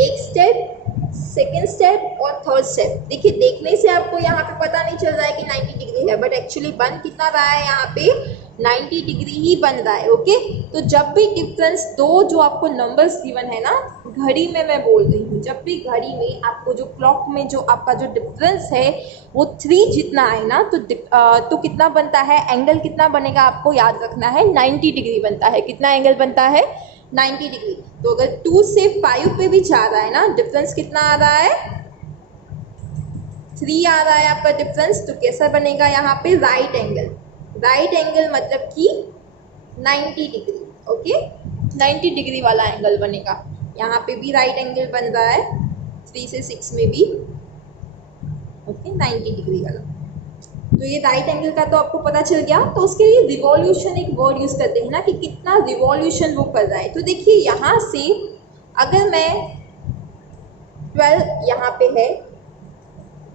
एक स्टेप, सेकेंड स्टेप और थर्ड स्टेप। देखिए देखने से आपको यहाँ पे पता नहीं चल रहा है कि 90 डिग्री है, बट एक्चुअली बन कितना रहा है यहाँ पे, 90 डिग्री ही बन रहा है, ओके। तो जब भी डिफरेंस दो जो आपको नंबर्स गिवन है ना, घड़ी में मैं बोल रही हूँ, जब भी घड़ी में आपको जो क्लॉक में जो आपका जो डिफरेंस है वो 3 जितना है ना, तो कितना बनता है, एंगल कितना बनेगा आपको याद रखना है, 90 डिग्री बनता है। कितना एंगल बनता है, 90 डिग्री। तो अगर 2 से 5 पे भी जा रहा है ना, डिफरेंस कितना आ रहा है, 3 आ रहा है आपका डिफरेंस, तो कैसा बनेगा यहाँ पे, राइट एंगल। राइट एंगल मतलब कि 90 डिग्री, ओके, 90 डिग्री वाला एंगल बनेगा। यहाँ पे भी राइट एंगल बन रहा है, 3 से 6 में भी, ओके 90 डिग्री वाला। तो ये राइट एंगल का तो आपको पता चल गया। तो उसके लिए रिवॉल्यूशन एक वर्ड यूज़ करते हैं ना कि कितना रिवॉल्यूशन वो कर रहा है। तो देखिए यहाँ से अगर मैं 12 यहाँ पे है,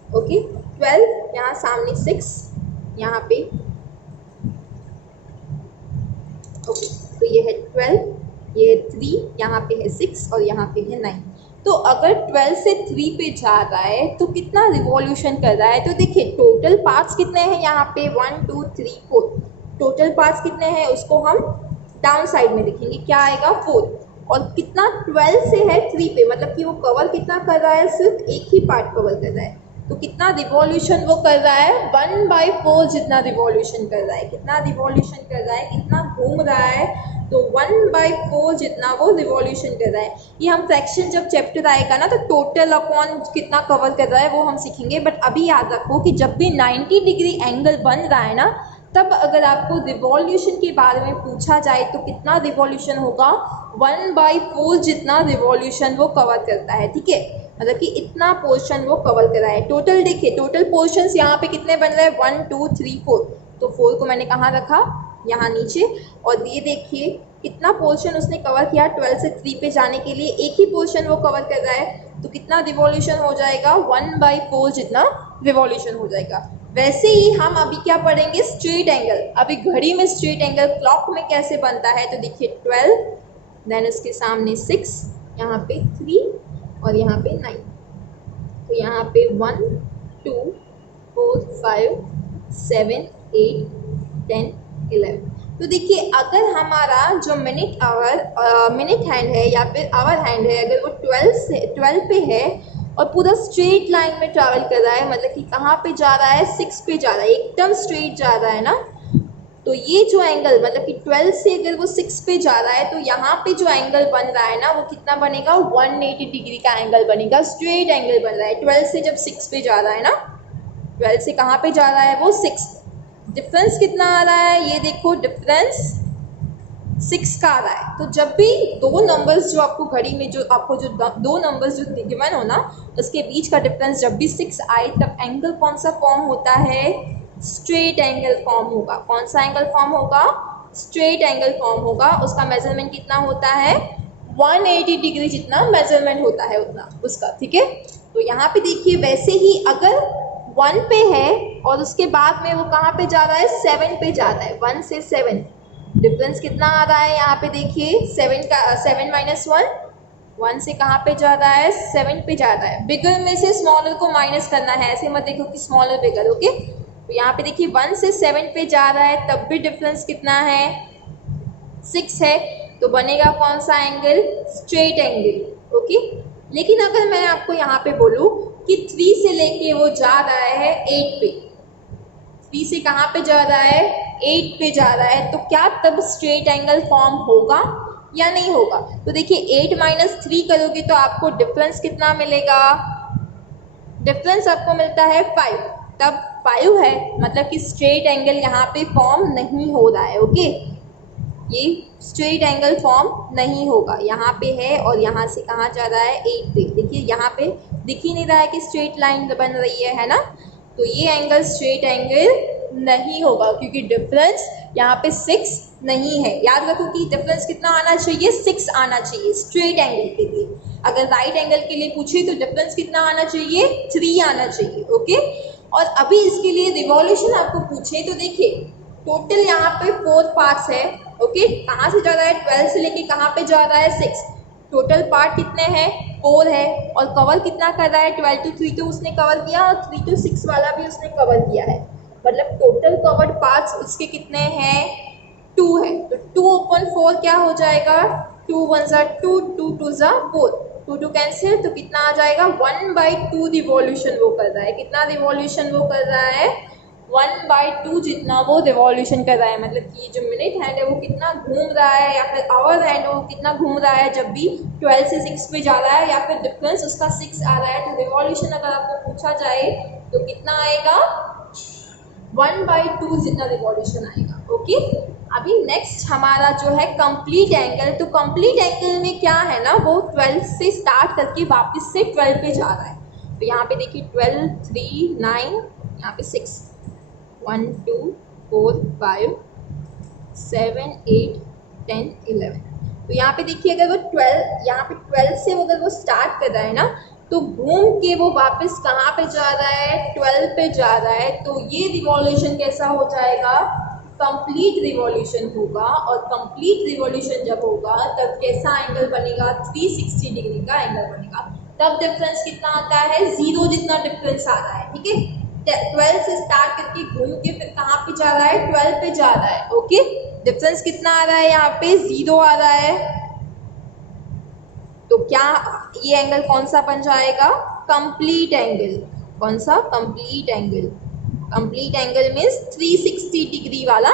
ओके 12 यहाँ सामने 6 यहाँ पे, ओके तो ये है 12, ये 3 यहाँ पे है 6 और यहाँ पे है 9। तो अगर 12 से 3 पे जा रहा है तो कितना रिवॉल्यूशन कर रहा है। तो देखिए टोटल पार्ट्स कितने हैं यहाँ पे 1 2 3 4, टोटल पार्ट्स कितने हैं उसको हम डाउन साइड में लिखेंगे, क्या आएगा 4। और कितना 12 से है 3 पे, मतलब कि वो कवर कितना कर रहा है, सिर्फ एक ही पार्ट कवर कर रहा है। तो कितना रिवॉल्यूशन वो कर रहा है 1/4 जितना रिवॉल्यूशन कर रहा है। कितना रिवॉल्यूशन कर रहा है, कितना घूम रहा है, तो 1/4 जितना वो रिवॉल्यूशन कर रहा है। ये हम फ्रैक्शन जब चैप्टर आएगा ना तो टोटल अपॉन कितना कवर कर रहा है वो हम सीखेंगे। बट अभी याद रखो कि जब भी 90 डिग्री एंगल बन रहा है ना, तब अगर आपको रिवॉल्यूशन के बारे में पूछा जाए तो कितना रिवॉल्यूशन होगा, 1/4 जितना रिवॉल्यूशन वो कवर करता है। ठीक है, मतलब कि इतना पोर्शन वो कवर कर रहा है। टोटल देखिए, टोटल पोर्शंस यहाँ पे कितने बन रहे हैं 1 2 3 4, तो 4 को मैंने कहाँ रखा, यहाँ नीचे। और ये देखिए कितना पोर्शन उसने कवर किया 12 से 3 पे जाने के लिए, एक ही पोर्शन वो कवर कर रहा है। तो कितना रिवॉल्यूशन हो जाएगा, 1/4 जितना रिवॉल्यूशन हो जाएगा। वैसे ही हम अभी क्या पढ़ेंगे, स्ट्रेट एंगल। अभी घड़ी में स्ट्रेट एंगल क्लॉक में कैसे बनता है, तो देखिए 12 देन उसके सामने 6, यहाँ पे 3 और यहाँ पे 9। तो यहाँ पे 1 2 4 5 7 8 10 11। तो देखिए अगर हमारा जो मिनट हैंड है या फिर आवर हैंड है, अगर वो 12 पे है और पूरा स्ट्रेट लाइन में ट्रैवल कर रहा है, मतलब कि कहाँ पे जा रहा है, 6 पे जा रहा है, एकदम स्ट्रेट जा रहा है ना। तो ये जो एंगल मतलब कि 12 से अगर वो 6 पे जा रहा है तो यहाँ पे जो एंगल बन रहा है ना वो कितना बनेगा, 180 डिग्री का एंगल बनेगा, स्ट्रेट एंगल बन रहा है 12 से जब 6 पे जा रहा है ना। 12 से कहाँ पे जा रहा है वो 6, डिफरेंस कितना आ रहा है, ये देखो डिफरेंस 6 का आ रहा है। तो जब भी दो नंबर्स जो आपको घड़ी में जो आपको जो दो नंबर्स जो गिवन हो ना, उसके बीच का डिफरेंस जब भी 6 आए तब एंगल कौन सा फॉर्म होता है, स्ट्रेट एंगल फॉर्म होगा। कौन सा एंगल फॉर्म होगा, स्ट्रेट एंगल फॉर्म होगा। उसका मेजरमेंट कितना होता है, 180 डिग्री जितना मेजरमेंट होता है उतना उसका। ठीक है, तो यहाँ पे देखिए वैसे ही अगर 1 पे है और उसके बाद में वो कहाँ पे जा रहा है, 7 पे जा रहा है, 1 से 7, डिफरेंस कितना आ रहा है यहाँ पे देखिए, 7 - 1, 1 से कहाँ पे जा रहा है, 7 पे जा रहा है। बिगर में से स्मॉलर को माइनस करना है, ऐसे मत देखो कि स्मॉलर बिगर। ओके, तो यहाँ पे देखिए 1 से 7 पे जा रहा है, तब भी डिफरेंस कितना है, 6 है। तो बनेगा कौन सा एंगल, स्ट्रेट एंगल। ओके, लेकिन अगर मैं आपको यहाँ पे बोलूँ कि 3 से लेके वो जा रहा है 8 पे, 3 से कहाँ पे जा रहा है, 8 पे जा रहा है, तो क्या तब स्ट्रेट एंगल फॉर्म होगा या नहीं होगा। तो देखिए 8 - 3 करोगे तो आपको डिफरेंस कितना मिलेगा, डिफरेंस आपको मिलता है 5, तब 5 है, मतलब कि स्ट्रेट एंगल यहाँ पे फॉर्म नहीं हो रहा है। ओके, ये स्ट्रेट एंगल फॉर्म नहीं होगा, यहाँ पे है और यहाँ से कहाँ जा रहा है, 8 पे। देखिए यहाँ पे दिख ही नहीं रहा है कि स्ट्रेट लाइन बन रही है ना। तो ये एंगल स्ट्रेट एंगल नहीं होगा क्योंकि डिफरेंस यहाँ पे 6 नहीं है। याद रखो कि डिफरेंस कितना आना चाहिए, 6 आना चाहिए स्ट्रेट एंगल के लिए। अगर राइट एंगल के लिए पूछे तो डिफरेंस कितना आना चाहिए, 3 आना चाहिए। ओके, और अभी इसके लिए रिवॉल्यूशन आपको पूछे तो देखिए टोटल यहाँ पे 4 पार्ट्स है। ओके, कहाँ से जा रहा है, 12 से लेके कहाँ पे जा रहा है, 6। टोटल पार्ट कितने हैं, 4 है। और कवर कितना कर रहा है, 12 to 3 तो उसने कवर किया और 3 to 6 वाला भी उसने कवर किया है। मतलब टोटल कवर्ड पार्ट्स उसके कितने हैं, 2 है। तो 2/4 क्या हो जाएगा, 2 × 1 = 2, 2 × 2 = 4, 2 2 कैंसिल, तो कितना आ जाएगा, 1/2 रिवॉल्यूशन वो कर रहा है। कितना रिवॉल्यूशन वो कर रहा है, 1/2 जितना वो रिवॉल्यूशन कर रहा है। मतलब कि ये जो मिनट हैंड है वो कितना घूम रहा है, या फिर आवर हैंड वो कितना घूम रहा है जब भी 12 से 6 पे जा रहा है, या फिर डिफरेंस उसका 6 आ रहा है। तो रिवॉल्यूशन अगर आपको पूछा जाए तो कितना आएगा, 1/2 जितना रिवॉल्यूशन आएगा। ओके। अभी नेक्स्ट हमारा जो है कंप्लीट एंगल। तो कंप्लीट एंगल में क्या है ना, वो 12 से स्टार्ट करके वापस से 12 पे जा रहा है। तो यहाँ पे देखिए 12, 3, 9, यहाँ पे 6, 1, 2, 4, 5, 7, 8, 10, 11। तो यहाँ पे देखिए अगर वो 12, यहाँ पे 12 से अगर वो स्टार्ट कर रहा है ना, तो घूम के वो वापस कहाँ पे जा रहा है, 12 पे जा रहा है। तो ये रिवॉल्यूशन कैसा हो जाएगा, कंप्लीट रिवॉल्यूशन होगा। और कंप्लीट रिवॉल्यूशन जब होगा तब कैसा एंगल बनेगा, 360 डिग्री का एंगल बनेगा। तब डिफरेंस कितना आता है, 0 जितना डिफरेंस आ रहा है, ठीक है। 12 से स्टार्ट करके घूम के फिर कहाँ पे जा रहा है, 12 पे जा रहा है, ओके। डिफरेंस कितना आ रहा है, यहाँ पे 0 आ रहा है। तो क्या ये एंगल कौन सा बन जाएगा, कंप्लीट एंगल। कौन सा, complete angle. Complete angle means 360 degree वाला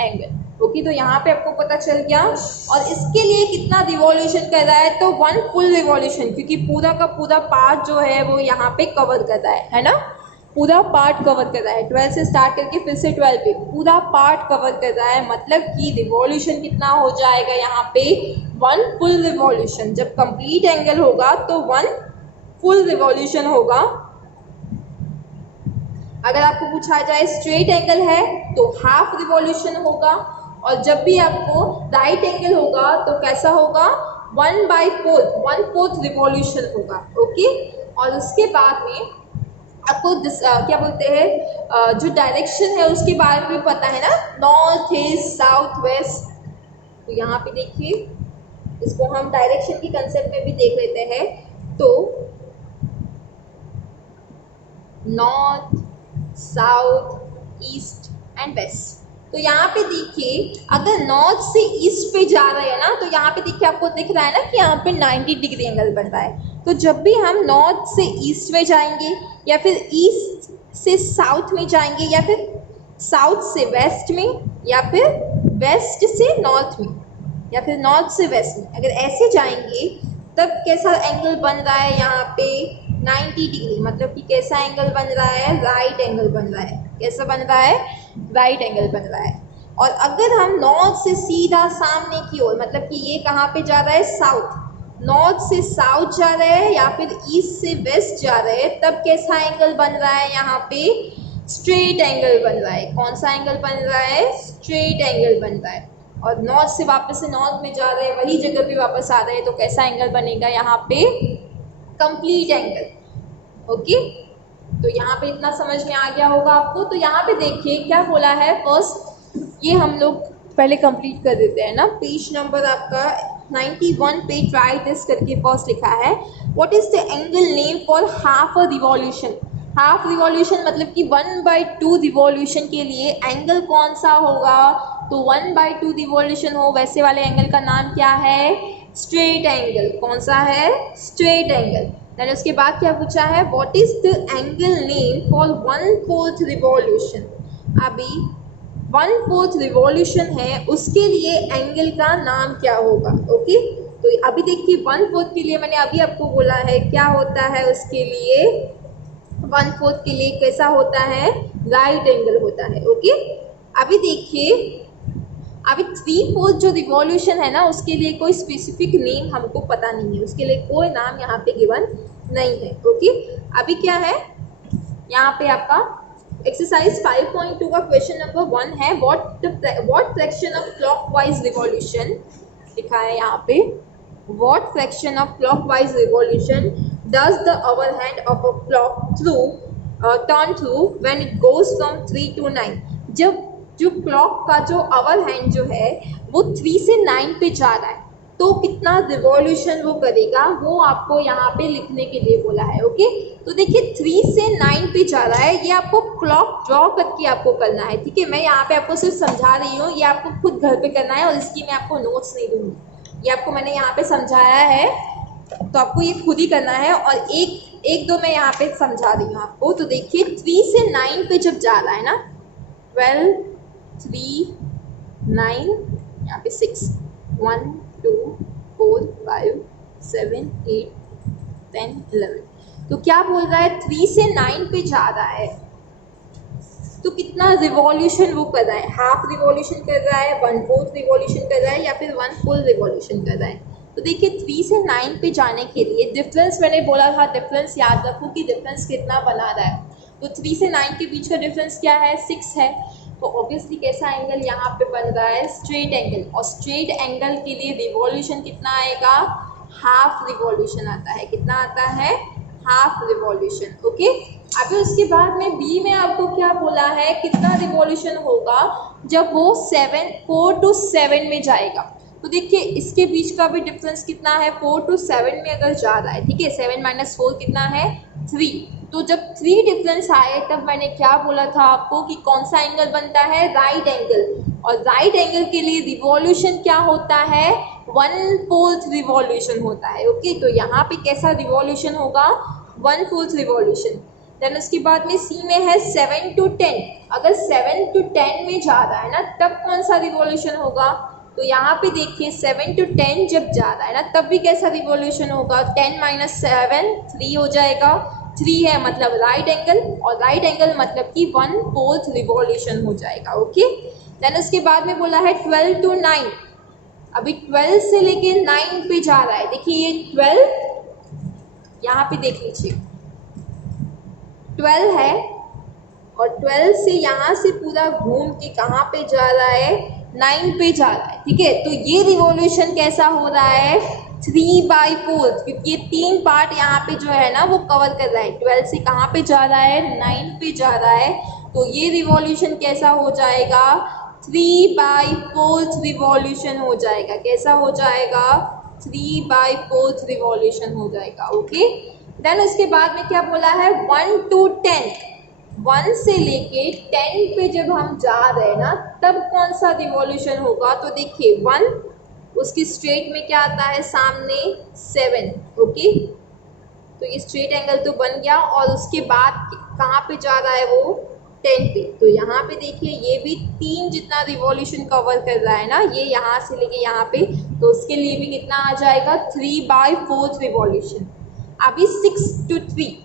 एंगल, ओके। तो यहाँ पे आपको पता चल गया। और इसके लिए कितना रिवॉल्यूशन कर रहा है, तो 1 फुल रिवॉल्यूशन, क्योंकि पूरा का पूरा पार्ट जो है वो यहाँ पे कवर कर रहा है ना, पूरा पार्ट कवर कर रहा है। 12 से स्टार्ट करके फिर से 12 पे पूरा पार्ट कवर कर रहा है, मतलब कि रिवॉल्यूशन कितना हो जाएगा यहाँ पे, 1 फुल रिवॉल्यूशन। जब कंप्लीट एंगल होगा तो 1 फुल रिवॉल्यूशन होगा। अगर आपको पूछा जाए स्ट्रेट एंगल है तो हाफ रिवॉल्यूशन होगा। और जब भी आपको राइट एंगल होगा तो कैसा होगा, 1/4 रिवॉल्यूशन होगा, ओके। और उसके बाद में आपको क्या बोलते हैं, जो डायरेक्शन है उसके बारे में पता है ना, नॉर्थ ईस्ट साउथ वेस्ट। तो यहाँ पे देखिए, इसको हम डायरेक्शन की कंसेप्ट में भी देख लेते हैं। तो north, south, east and west. तो यहाँ पे देखिए अगर नॉर्थ से ईस्ट पे जा रहे हैं ना, तो यहाँ पे देखिए आपको दिख रहा है ना कि यहाँ पे 90 डिग्री एंगल बन रहा है। तो जब भी हम नॉर्थ से ईस्ट में जाएंगे, या फिर ईस्ट से साउथ में जाएंगे, या फिर साउथ से वेस्ट में, या फिर वेस्ट से नॉर्थ में, या फिर नॉर्थ से वेस्ट में, अगर ऐसे जाएंगे तब कैसा एंगल बन रहा है यहाँ पे, 90 डिग्री। मतलब कि कैसा एंगल बन रहा है, राइट एंगल बन रहा है। कैसा बन रहा है, राइट एंगल बन रहा है। और अगर हम नॉर्थ से सीधा सामने की ओर, मतलब कि ये कहाँ पे जा रहा है, साउथ, नॉर्थ से साउथ जा रहे हैं या फिर ईस्ट से वेस्ट जा रहे हैं, तब कैसा एंगल बन रहा है यहाँ पे, स्ट्रेट एंगल बन रहा है। कौन सा एंगल बन रहा है, स्ट्रेट एंगल बन रहा है। और नॉर्थ से वापस से नॉर्थ में जा रहे हैं, वही जगह पे वापस आ रहे हैं, तो कैसा एंगल बनेगा यहाँ पे, कंप्लीट एंगल, ओके। तो यहाँ पे इतना समझ में आ गया होगा आपको। तो यहाँ पे देखिए क्या बोला है, फर्स्ट ये हम लोग पहले कंप्लीट कर देते हैं ना। पेज नंबर आपका 91 पे ट्राई दिस करके फर्स्ट लिखा है, what is the angle name for half a revolution. Half revolution मतलब कि 1/2 रिवॉल्यूशन के लिए एंगल कौन सा होगा, तो 1/2 रिवॉल्यूशन हो वैसे वाले एंगल का नाम क्या है, स्ट्रेट एंगल। कौन सा है, स्ट्रेट एंगल। देन उसके बाद क्या पूछा है, what is the angle name for 1/4 revolution. अभी 1/4 रिवॉल्यूशन है, उसके लिए एंगल का नाम क्या होगा, ओके। तो अभी देखिए 1/4 के लिए मैंने अभी आपको बोला है क्या होता है, उसके लिए 1/4 के लिए कैसा होता है, राइट एंगल होता है, ओके। अभी देखिए अभी 3/4 जो रिवॉल्यूशन है ना, उसके लिए कोई स्पेसिफिक नेम हमको पता नहीं है, उसके लिए कोई नाम यहाँ पे गिवन नहीं है, ओके। अभी क्या है यहाँ पे आपका एक्सरसाइज 5.2 का क्वेश्चन नंबर 1 है, what fraction of clockwise revolution लिखा है यहाँ पे, what fraction of clockwise revolution does the our hand of a clock turn through when it goes from 3 to 9। जब जो क्लॉक का जो आवर हैंड जो है वो 3 से 9 पे जा रहा है, तो कितना रिवॉल्यूशन वो करेगा, वो आपको यहाँ पे लिखने के लिए बोला है, ओके। तो देखिए 3 से 9 पे जा रहा है, ये आपको क्लॉक ड्रॉ करके आपको करना है, ठीक है। मैं यहाँ पे आपको सिर्फ समझा रही हूँ, ये आपको खुद घर पे करना है, और इसकी मैं आपको नोट्स नहीं दूँगी, ये आपको मैंने यहाँ पे समझाया है, तो आपको ये खुद ही करना है। और एक दो मैं यहाँ पे समझा रही हूँ आपको। तो देखिए 3 से 9 पे जब जा रहा है ना, 12, 3, 9, यहाँ पे 6, 1, 2, 4, 5, 7, 8, 10, 11। तो क्या बोल रहा है, 3 से 9 पे जा रहा है, तो कितना रिवॉल्यूशन वो कर रहा है, हाफ रिवॉल्यूशन कर रहा है, 1/4 रिवॉल्यूशन कर रहा है या फिर 1 फुल रिवॉल्यूशन कर रहा है। तो देखिए 3 से 9 पे जाने के लिए डिफरेंस मैंने बोला था, डिफरेंस याद रखो कि डिफरेंस कितना बना रहा है। तो 3 से 9 के बीच का डिफरेंस क्या है, 6 है। तो ऑब्वियसली कैसा एंगल यहाँ पे बन रहा है, स्ट्रेट एंगल। और स्ट्रेट एंगल के लिए रिवॉल्यूशन कितना आएगा, हाफ रिवॉल्यूशन आता है। कितना आता है, हाफ रिवॉल्यूशन। ओके, अभी उसके बाद में बी में आपको क्या बोला है, कितना रिवॉल्यूशन होगा जब वो 4 to 7 में जाएगा। तो देखिए इसके बीच का भी डिफरेंस कितना है, 4 to 7 में अगर जा रहा है, ठीक है, 7 - 4 कितना है, 3। तो जब 3 डिफरेंस आए तब मैंने क्या बोला था आपको कि कौन सा एंगल बनता है, राइट एंगल। और राइट एंगल के लिए रिवॉल्यूशन क्या होता है, 1/4 रिवॉल्यूशन होता है। ओके, तो यहाँ पे कैसा रिवॉल्यूशन होगा, 1/4 रिवॉल्यूशन। देन उसके बाद में सी में है 7 to 10। अगर 7 to 10 में जा रहा है ना तब कौन सा रिवॉल्यूशन होगा, तो यहाँ पे देखिए 7 to 10 जब जा रहा है ना तब भी कैसा रिवॉल्यूशन होगा, 10 - 7 3 हो जाएगा। 3 है मतलब राइट एंगल, और राइट एंगल मतलब कि 1/4 रिवॉल्यूशन हो जाएगा। ओके, देन उसके बाद में बोला है 12 to 9। अभी 12 से लेके 9 पे जा रहा है। देखिए ये 12 यहाँ पे देख लीजिए 12 है, और 12 से यहाँ से पूरा घूम के कहाँ पे जा रहा है, 9 पे जा रहा है। ठीक है, तो ये रिवॉल्यूशन कैसा हो रहा है, 3/4, क्योंकि ये 3 पार्ट यहाँ पे जो है ना वो कवर कर रहा है। 12 से कहाँ पे जा रहा है, 9 पे जा रहा है। तो ये रिवॉल्यूशन कैसा हो जाएगा, 3/4 रिवॉल्यूशन हो जाएगा। कैसा हो जाएगा, 3/4 रिवॉल्यूशन हो जाएगा। ओके, देन उसके बाद में क्या बोला है, 1 to 10। 1 से लेके 10 पे जब हम जा रहे हैं ना तब कौन सा रिवॉल्यूशन होगा, तो देखिए 1 उसकी स्ट्रेट में क्या आता है, सामने 7। ओके, तो ये स्ट्रेट एंगल तो बन गया, और उसके बाद कहाँ पे जा रहा है वो, 10 पे। तो यहाँ पे देखिए ये भी 3 जितना रिवॉल्यूशन कवर कर रहा है ना, ये यहाँ से लेके यहाँ पे, तो उसके लिए भी कितना आ जाएगा, 3/4 रिवॉल्यूशन। अभी 6 to 3,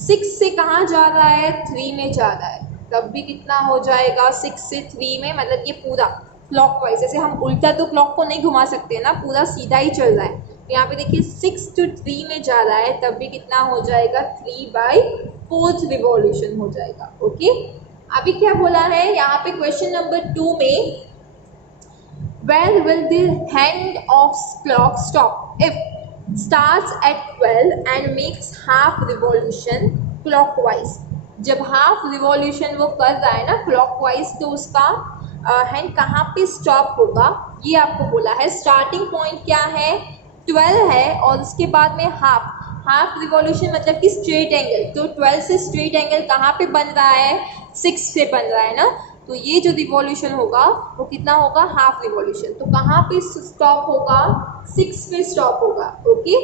6 से कहाँ जा रहा है, 3 में जा रहा है, तब भी कितना हो जाएगा, 6 से 3 में, मतलब ये पूरा क्लॉकवाइज। जैसे हम उल्टा तो क्लॉक को नहीं घुमा सकते ना, पूरा सीधा ही चल रहा है। तो यहाँ पे देखिए 6 to 3 में जा रहा है, तब भी कितना हो जाएगा, 3/4 रिवॉल्यूशन हो जाएगा। ओके, अभी क्या बोला है यहाँ पे क्वेश्चन नंबर 2 में, where will the hand of clock stop if starts at 12 and makes half revolution clockwise। जब हाफ रिवॉल्यूशन वो कर रहा है ना क्लॉकवाइज, तो उसका हैंड कहाँ पे स्टॉप होगा, ये आपको बोला है। स्टार्टिंग पॉइंट क्या है, 12 है, और उसके बाद में हाफ रिवॉल्यूशन मतलब कि स्ट्रेट एंगल। तो 12 से स्ट्रेट एंगल कहाँ पे बन रहा है, 6 से बन रहा है ना। तो ये जो रिवॉल्यूशन होगा वो कितना होगा, हाफ रिवॉल्यूशन। तो कहाँ पे स्टॉप होगा, 6 पे स्टॉप होगा। ओके,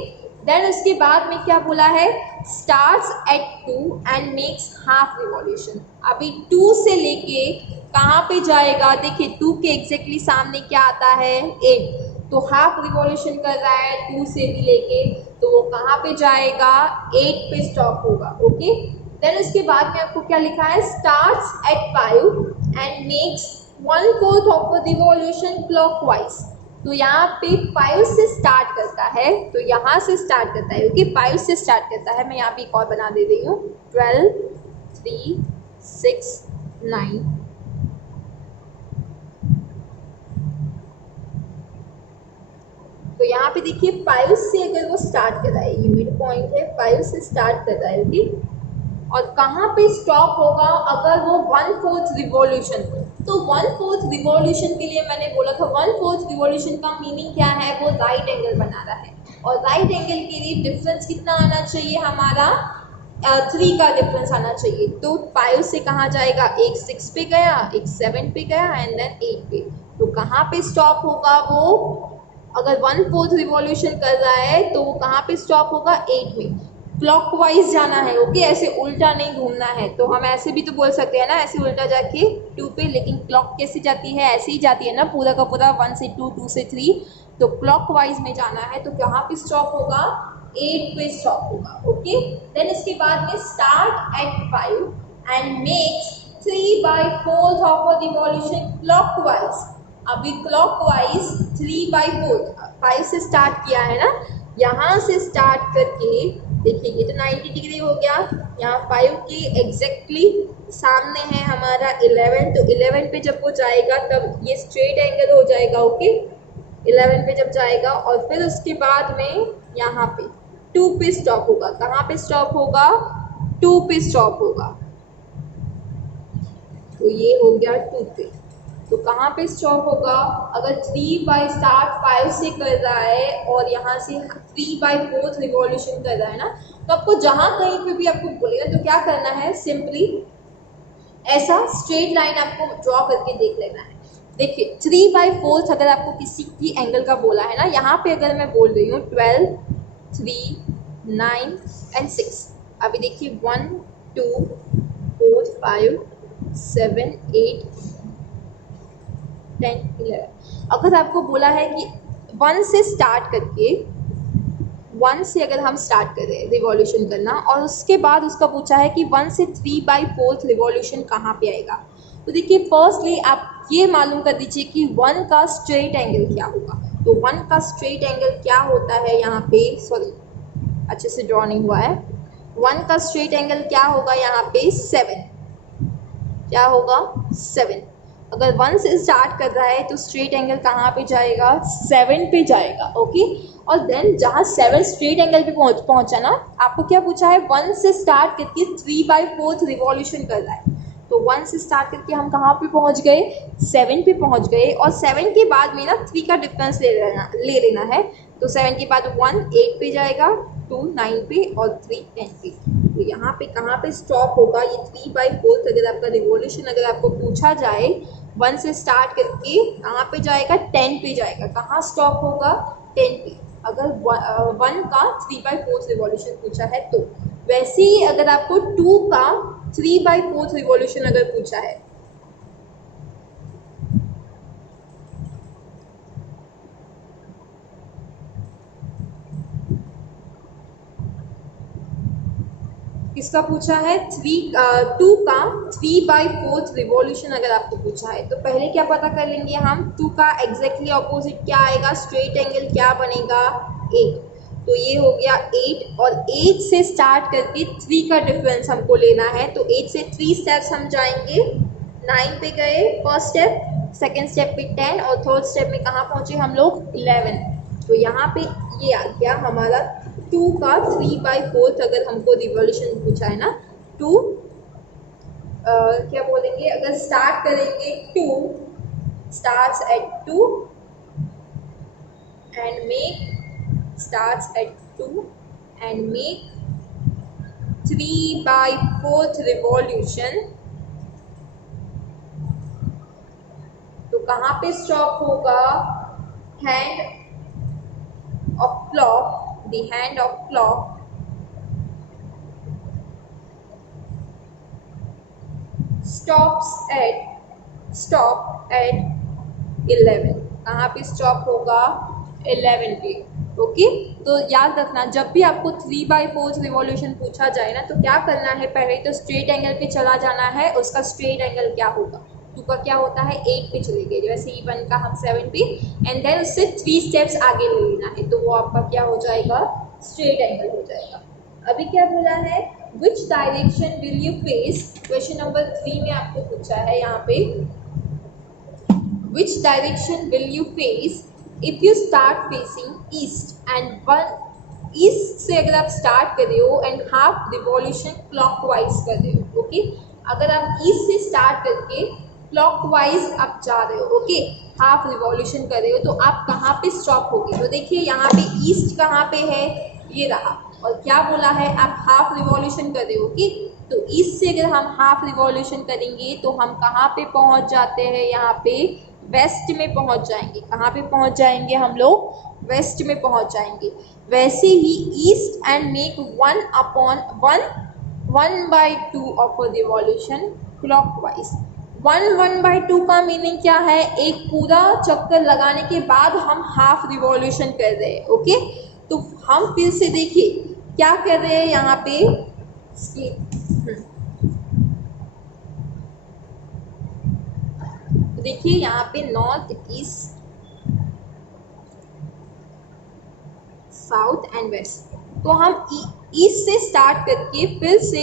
देन उसके बाद में क्या बोला है, starts at 2 and makes half revolution. अभी 2 से लेके कहाँ पे जाएगा, देखिए 2 के एग्जैक्टली सामने क्या आता है, 8। तो हाफ रिवॉल्यूशन कर रहा है 2 से भी लेके, तो वो कहाँ पे जाएगा, 8 पे स्टॉप होगा। ओके, देन उसके बाद में आपको क्या लिखा है, starts at 5 and makes 1/4 of a revolution clockwise. तो यहाँ पे 5 से स्टार्ट करता है, तो यहाँ से स्टार्ट करता है। ओके, 5 से स्टार्ट करता है। मैं यहाँ पे एक और बना दे रही हूँ, 12 3 6 9। तो यहाँ पे देखिए 5 से अगर वो स्टार्ट कर रहा है, ये मिड पॉइंट है, 5 से स्टार्ट कर रहा है। ओके, और कहाँ पे स्टॉप होगा, अगर वो 1/4 रिवॉल्यूशन। तो 1/4 रिवॉल्यूशन के लिए मैंने बोला था, 1/4 रिवॉल्यूशन का मीनिंग क्या है, वो राइट एंगल बना रहा है। और राइट एंगल के लिए डिफरेंस कितना आना चाहिए हमारा, 3 का डिफरेंस आना चाहिए। तो 5 से कहाँ जाएगा, एक 6 पे गया, एक 7 पे गया, एंड देन 8 पे। तो कहाँ पे स्टॉप होगा वो, अगर 1/4 रिवॉल्यूशन कर रहा है तो वो कहाँ पे स्टॉप होगा, 8 में। क्लॉकवाइज जाना है। ओके, ऐसे उल्टा नहीं घूमना है। तो हम ऐसे भी तो बोल सकते हैं ना, ऐसे उल्टा जाके 2 पे, लेकिन क्लॉक कैसे जाती है, ऐसे ही जाती है ना, पूरा का पूरा 1 से 2, 2 से 3। तो क्लॉकवाइज में जाना है, तो कहाँ पे स्टॉप होगा, 8 पे स्टॉप होगा। ओके, देन इसके बाद में start at 5 and makes 3/4 of a revolution clockwise. अभी क्लॉकवाइज 3/4, 5 से स्टार्ट किया है ना, यहाँ से स्टार्ट करके देखिए ये तो 90 डिग्री हो गया, यहाँ 5 के एग्जैक्टली सामने है हमारा 11, तो 11 पे जब वो जाएगा तब ये स्ट्रेट एंगल हो जाएगा। ओके, 11 पे जब जाएगा और फिर उसके बाद में यहाँ पे 2 पे स्टॉप होगा। कहाँ पे स्टॉप होगा? 2 पे स्टॉप होगा। तो ये हो गया 2 पे, तो कहाँ पे स्टॉप होगा? अगर 3 बाई स्टार्ट 5 से कर रहा है और यहाँ से 3/4 रिवॉल्यूशन कर रहा है ना, तो आपको जहाँ कहीं पे भी आपको बोलेगा तो क्या करना है, सिंपली ऐसा स्ट्रेट लाइन आपको ड्रॉ करके देख लेना है। देखिए 3/4 अगर आपको किसी की एंगल का बोला है ना, यहाँ पे अगर मैं बोल रही हूँ 12, 3, 9 एंड 6, अभी देखिए 1, 2, 4, 5, 7, 8, 10, 11। अगर आपको बोला है कि 1 से स्टार्ट करके 1 से अगर हम स्टार्ट कर रहे हैं रिवॉल्यूशन करना और उसके बाद उसका पूछा है कि 1 से 3/4 रिवॉल्यूशन कहाँ पे आएगा, तो देखिए फर्स्टली आप ये मालूम कर दीजिए कि 1 का स्ट्रेट एंगल क्या होगा। तो 1 का स्ट्रेट एंगल क्या होता है, यहाँ पे सॉरी अच्छे से ड्रॉ नहीं हुआ है। 1 का स्ट्रेट एंगल क्या होगा यहाँ पे? 7। क्या होगा? 7। अगर 1 से स्टार्ट कर रहा है तो स्ट्रेट एंगल कहाँ पे जाएगा? 7 पे जाएगा। ओके, और देन जहाँ 7 स्ट्रेट एंगल पे पहुँचा ना, आपको क्या पूछा है? 1 से स्टार्ट करके 3/4 रिवॉल्यूशन कर रहा है। तो 1 से स्टार्ट करके हम कहाँ पे पहुँच गए? 7 पे पहुँच गए, और 7 के बाद में ना 3 का डिफरेंस ले लेना है। तो 7 के बाद 1 8 पे जाएगा, 2 9 पे और 3 10 पे। तो यहाँ पे कहाँ पे स्टॉप होगा? ये 3/4 अगर आपका रिवॉल्यूशन अगर आपको पूछा जाए 1 से स्टार्ट करके कहाँ पे जाएगा? 10 पे जाएगा। कहाँ स्टॉप होगा? 10 पे। अगर 1 का 3/4 रिवॉल्यूशन पूछा है तो। वैसे ही अगर आपको 2 का 3/4 रिवॉल्यूशन अगर पूछा है, किसका पूछा है? 2 का 3/4 रिवॉल्यूशन अगर आपको पूछा है तो पहले क्या पता कर लेंगे हम? 2 का एग्जैक्टली ऑपोजिट क्या आएगा? स्ट्रेट एंगल क्या बनेगा? 8। तो ये हो गया 8, और 8 से स्टार्ट करके 3 का डिफरेंस हमको लेना है। तो 8 से 3 स्टेप्स हम जाएंगे, 9 पे गए फर्स्ट स्टेप, सेकेंड स्टेप पे 10, और थर्ड स्टेप में कहाँ पहुँचे हम लोग? 11। तो यहाँ पे ये आ गया हमारा 2 का 3/4 अगर हमको रिवॉल्यूशन पूछा है ना। 2 क्या बोलेंगे, अगर स्टार्ट करेंगे 2 starts at 2 and make starts at 2 and make 3/4 revolution, तो कहाँ पे स्टॉप होगा? Hand of clock, the hand of clock stop at 11। कहाँ पे स्टॉप होगा? 11 पे। ओके, तो याद रखना जब भी आपको 3/4 रिवॉल्यूशन पूछा जाए ना, तो क्या करना है? पहले तो स्ट्रेट एंगल पे चला जाना है। उसका स्ट्रेट एंगल क्या होगा? 2 का क्या होता है? 8 पे चले गए, जैसे ही 1 का हम 7 पे, एंड देन उससे 3 स्टेप्स आगे ले लेना है, तो वो आपका क्या हो जाएगा? स्ट्रेट एंगल हो जाएगा। अभी क्या बोला है? Which direction will you face? Question number 3 में आपको पूछा है यहाँ पे, which direction will you face if you start facing east and 1 east से अगर आप स्टार्ट कर रहे हो एंड हाफ रिवॉल्यूशन क्लॉकवाइज कर रहे हो। ओके, अगर आप ईस्ट से स्टार्ट करके क्लॉकवाइज आप जा रहे हो, ओके, हाफ रिवॉल्यूशन कर रहे हो, तो आप कहाँ पे स्टॉप होगे? तो देखिए यहाँ पे ईस्ट कहाँ पे है? ये रहा, और क्या बोला है? आप हाफ रिवॉल्यूशन कर रहे हो। ओके, तो ईस्ट से अगर हम हाफ रिवॉल्यूशन करेंगे तो हम कहाँ पे पहुँच जाते हैं? यहाँ पे वेस्ट में पहुंच जाएंगे। कहाँ पे पहुंच जाएंगे हम लोग? वेस्ट में पहुंच जाएंगे। वैसे ही east and make 1/2 of a revolution clockwise. 1/2 का मीनिंग क्या है? एक पूरा चक्कर लगाने के बाद हम हाफ रिवॉल्यूशन कर रहे हैं। ओके, तो हम फिर से देखिए क्या कर रहे हैं यहाँ पे। देखिए यहाँ पे north, east, south and west. तो हम ईस्ट से स्टार्ट करके फिर से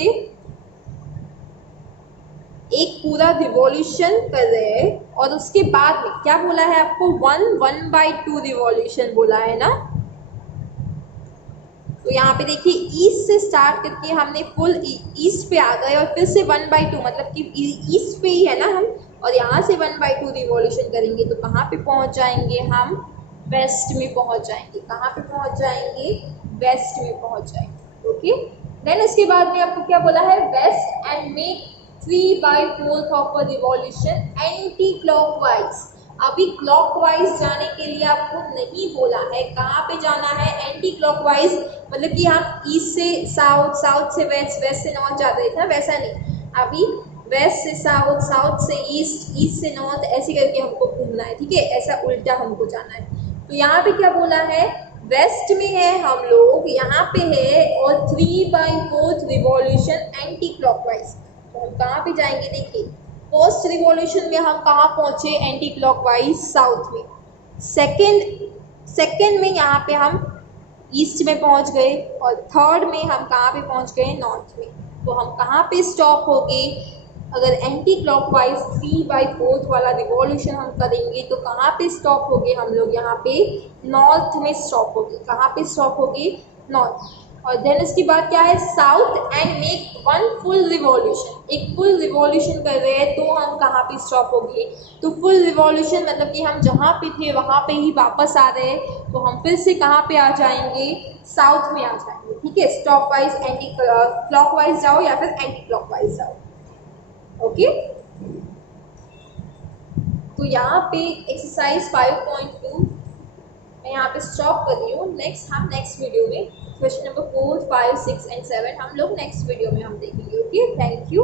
एक पूरा रिवॉल्यूशन कर रहे हैं और उसके बाद में क्या बोला है आपको, 1/2 रिवॉल्यूशन बोला है ना। तो यहाँ पे देखिए ईस्ट से स्टार्ट करके हमने फुल ईस्ट पे आ गए और फिर से 1/2 मतलब कि ईस्ट पे ही है ना हम, और यहाँ से 1/2 रिवॉल्यूशन करेंगे तो कहाँ पे पहुँच जाएंगे हम, वेस्ट में पहुँच जाएंगे। कहाँ पे पहुँच जाएंगे, वेस्ट में पहुँच जाएंगे। ओके, देन उसके बाद में आपको क्या बोला है, west and make 3/4 of a revolution anticlockwise. अभी क्लॉकवाइज जाने के लिए आपको नहीं बोला है, कहाँ पे जाना है, एंटी क्लॉकवाइज। मतलब कि हम ईस्ट से साउथ, साउथ से वेस्ट, वेस्ट से नॉर्थ जाते थे ना, वैसा नहीं। अभी वेस्ट से साउथ, साउथ से ईस्ट, ईस्ट से नॉर्थ, ऐसे करके हमको घूमना है, ठीक है, ऐसा उल्टा हमको जाना है। तो यहाँ पे क्या बोला है, वेस्ट में है हम लोग, यहाँ पे है, और 3/4 रिवॉल्यूशन एंटी क्लॉकवाइज। तो हम कहाँ पे जाएंगे, देखिए फर्स्ट रिवॉल्यूशन में हम कहाँ पहुँचे, एंटी क्लॉकवाइज साउथ में। सेकेंड में यहाँ पे हम ईस्ट में पहुँच गए, और थर्ड में हम कहाँ पे पहुँच गए, नॉर्थ में। तो हम कहाँ पे स्टॉप हो गए, अगर एंटी क्लॉकवाइज 3/4 वाला रिवॉल्यूशन हम करेंगे तो कहाँ पे स्टॉप हो गए हम लोग, यहाँ पे नॉर्थ में स्टॉप हो गए। कहाँ पे स्टॉप हो गए, नॉर्थ। और देन उसके बाद क्या है, south and make 1 full revolution. एक फुल रिवॉल्यूशन कर रहे हैं तो हम कहाँ पे स्टॉप हो गए, तो फुल रिवॉल्यूशन मतलब कि हम जहाँ पे थे वहाँ पे ही वापस आ रहे हैं, तो हम फिर से कहाँ पे आ जाएंगे, साउथ में आ जाएंगे। ठीक है, स्टॉप वाइज एंटी क्लॉकवाइज जाओ या फिर एंटी क्लॉकवाइज जाओ। ओके, तो यहाँ पे एक्सरसाइज 5.2 मैं यहाँ पे स्टॉप कर रही हूँ। नेक्स्ट वीडियो में क्वेश्चन नंबर 4, 5, 6 एंड 7 हम लोग नेक्स्ट वीडियो में हम देखेंगे। Okay, thank you.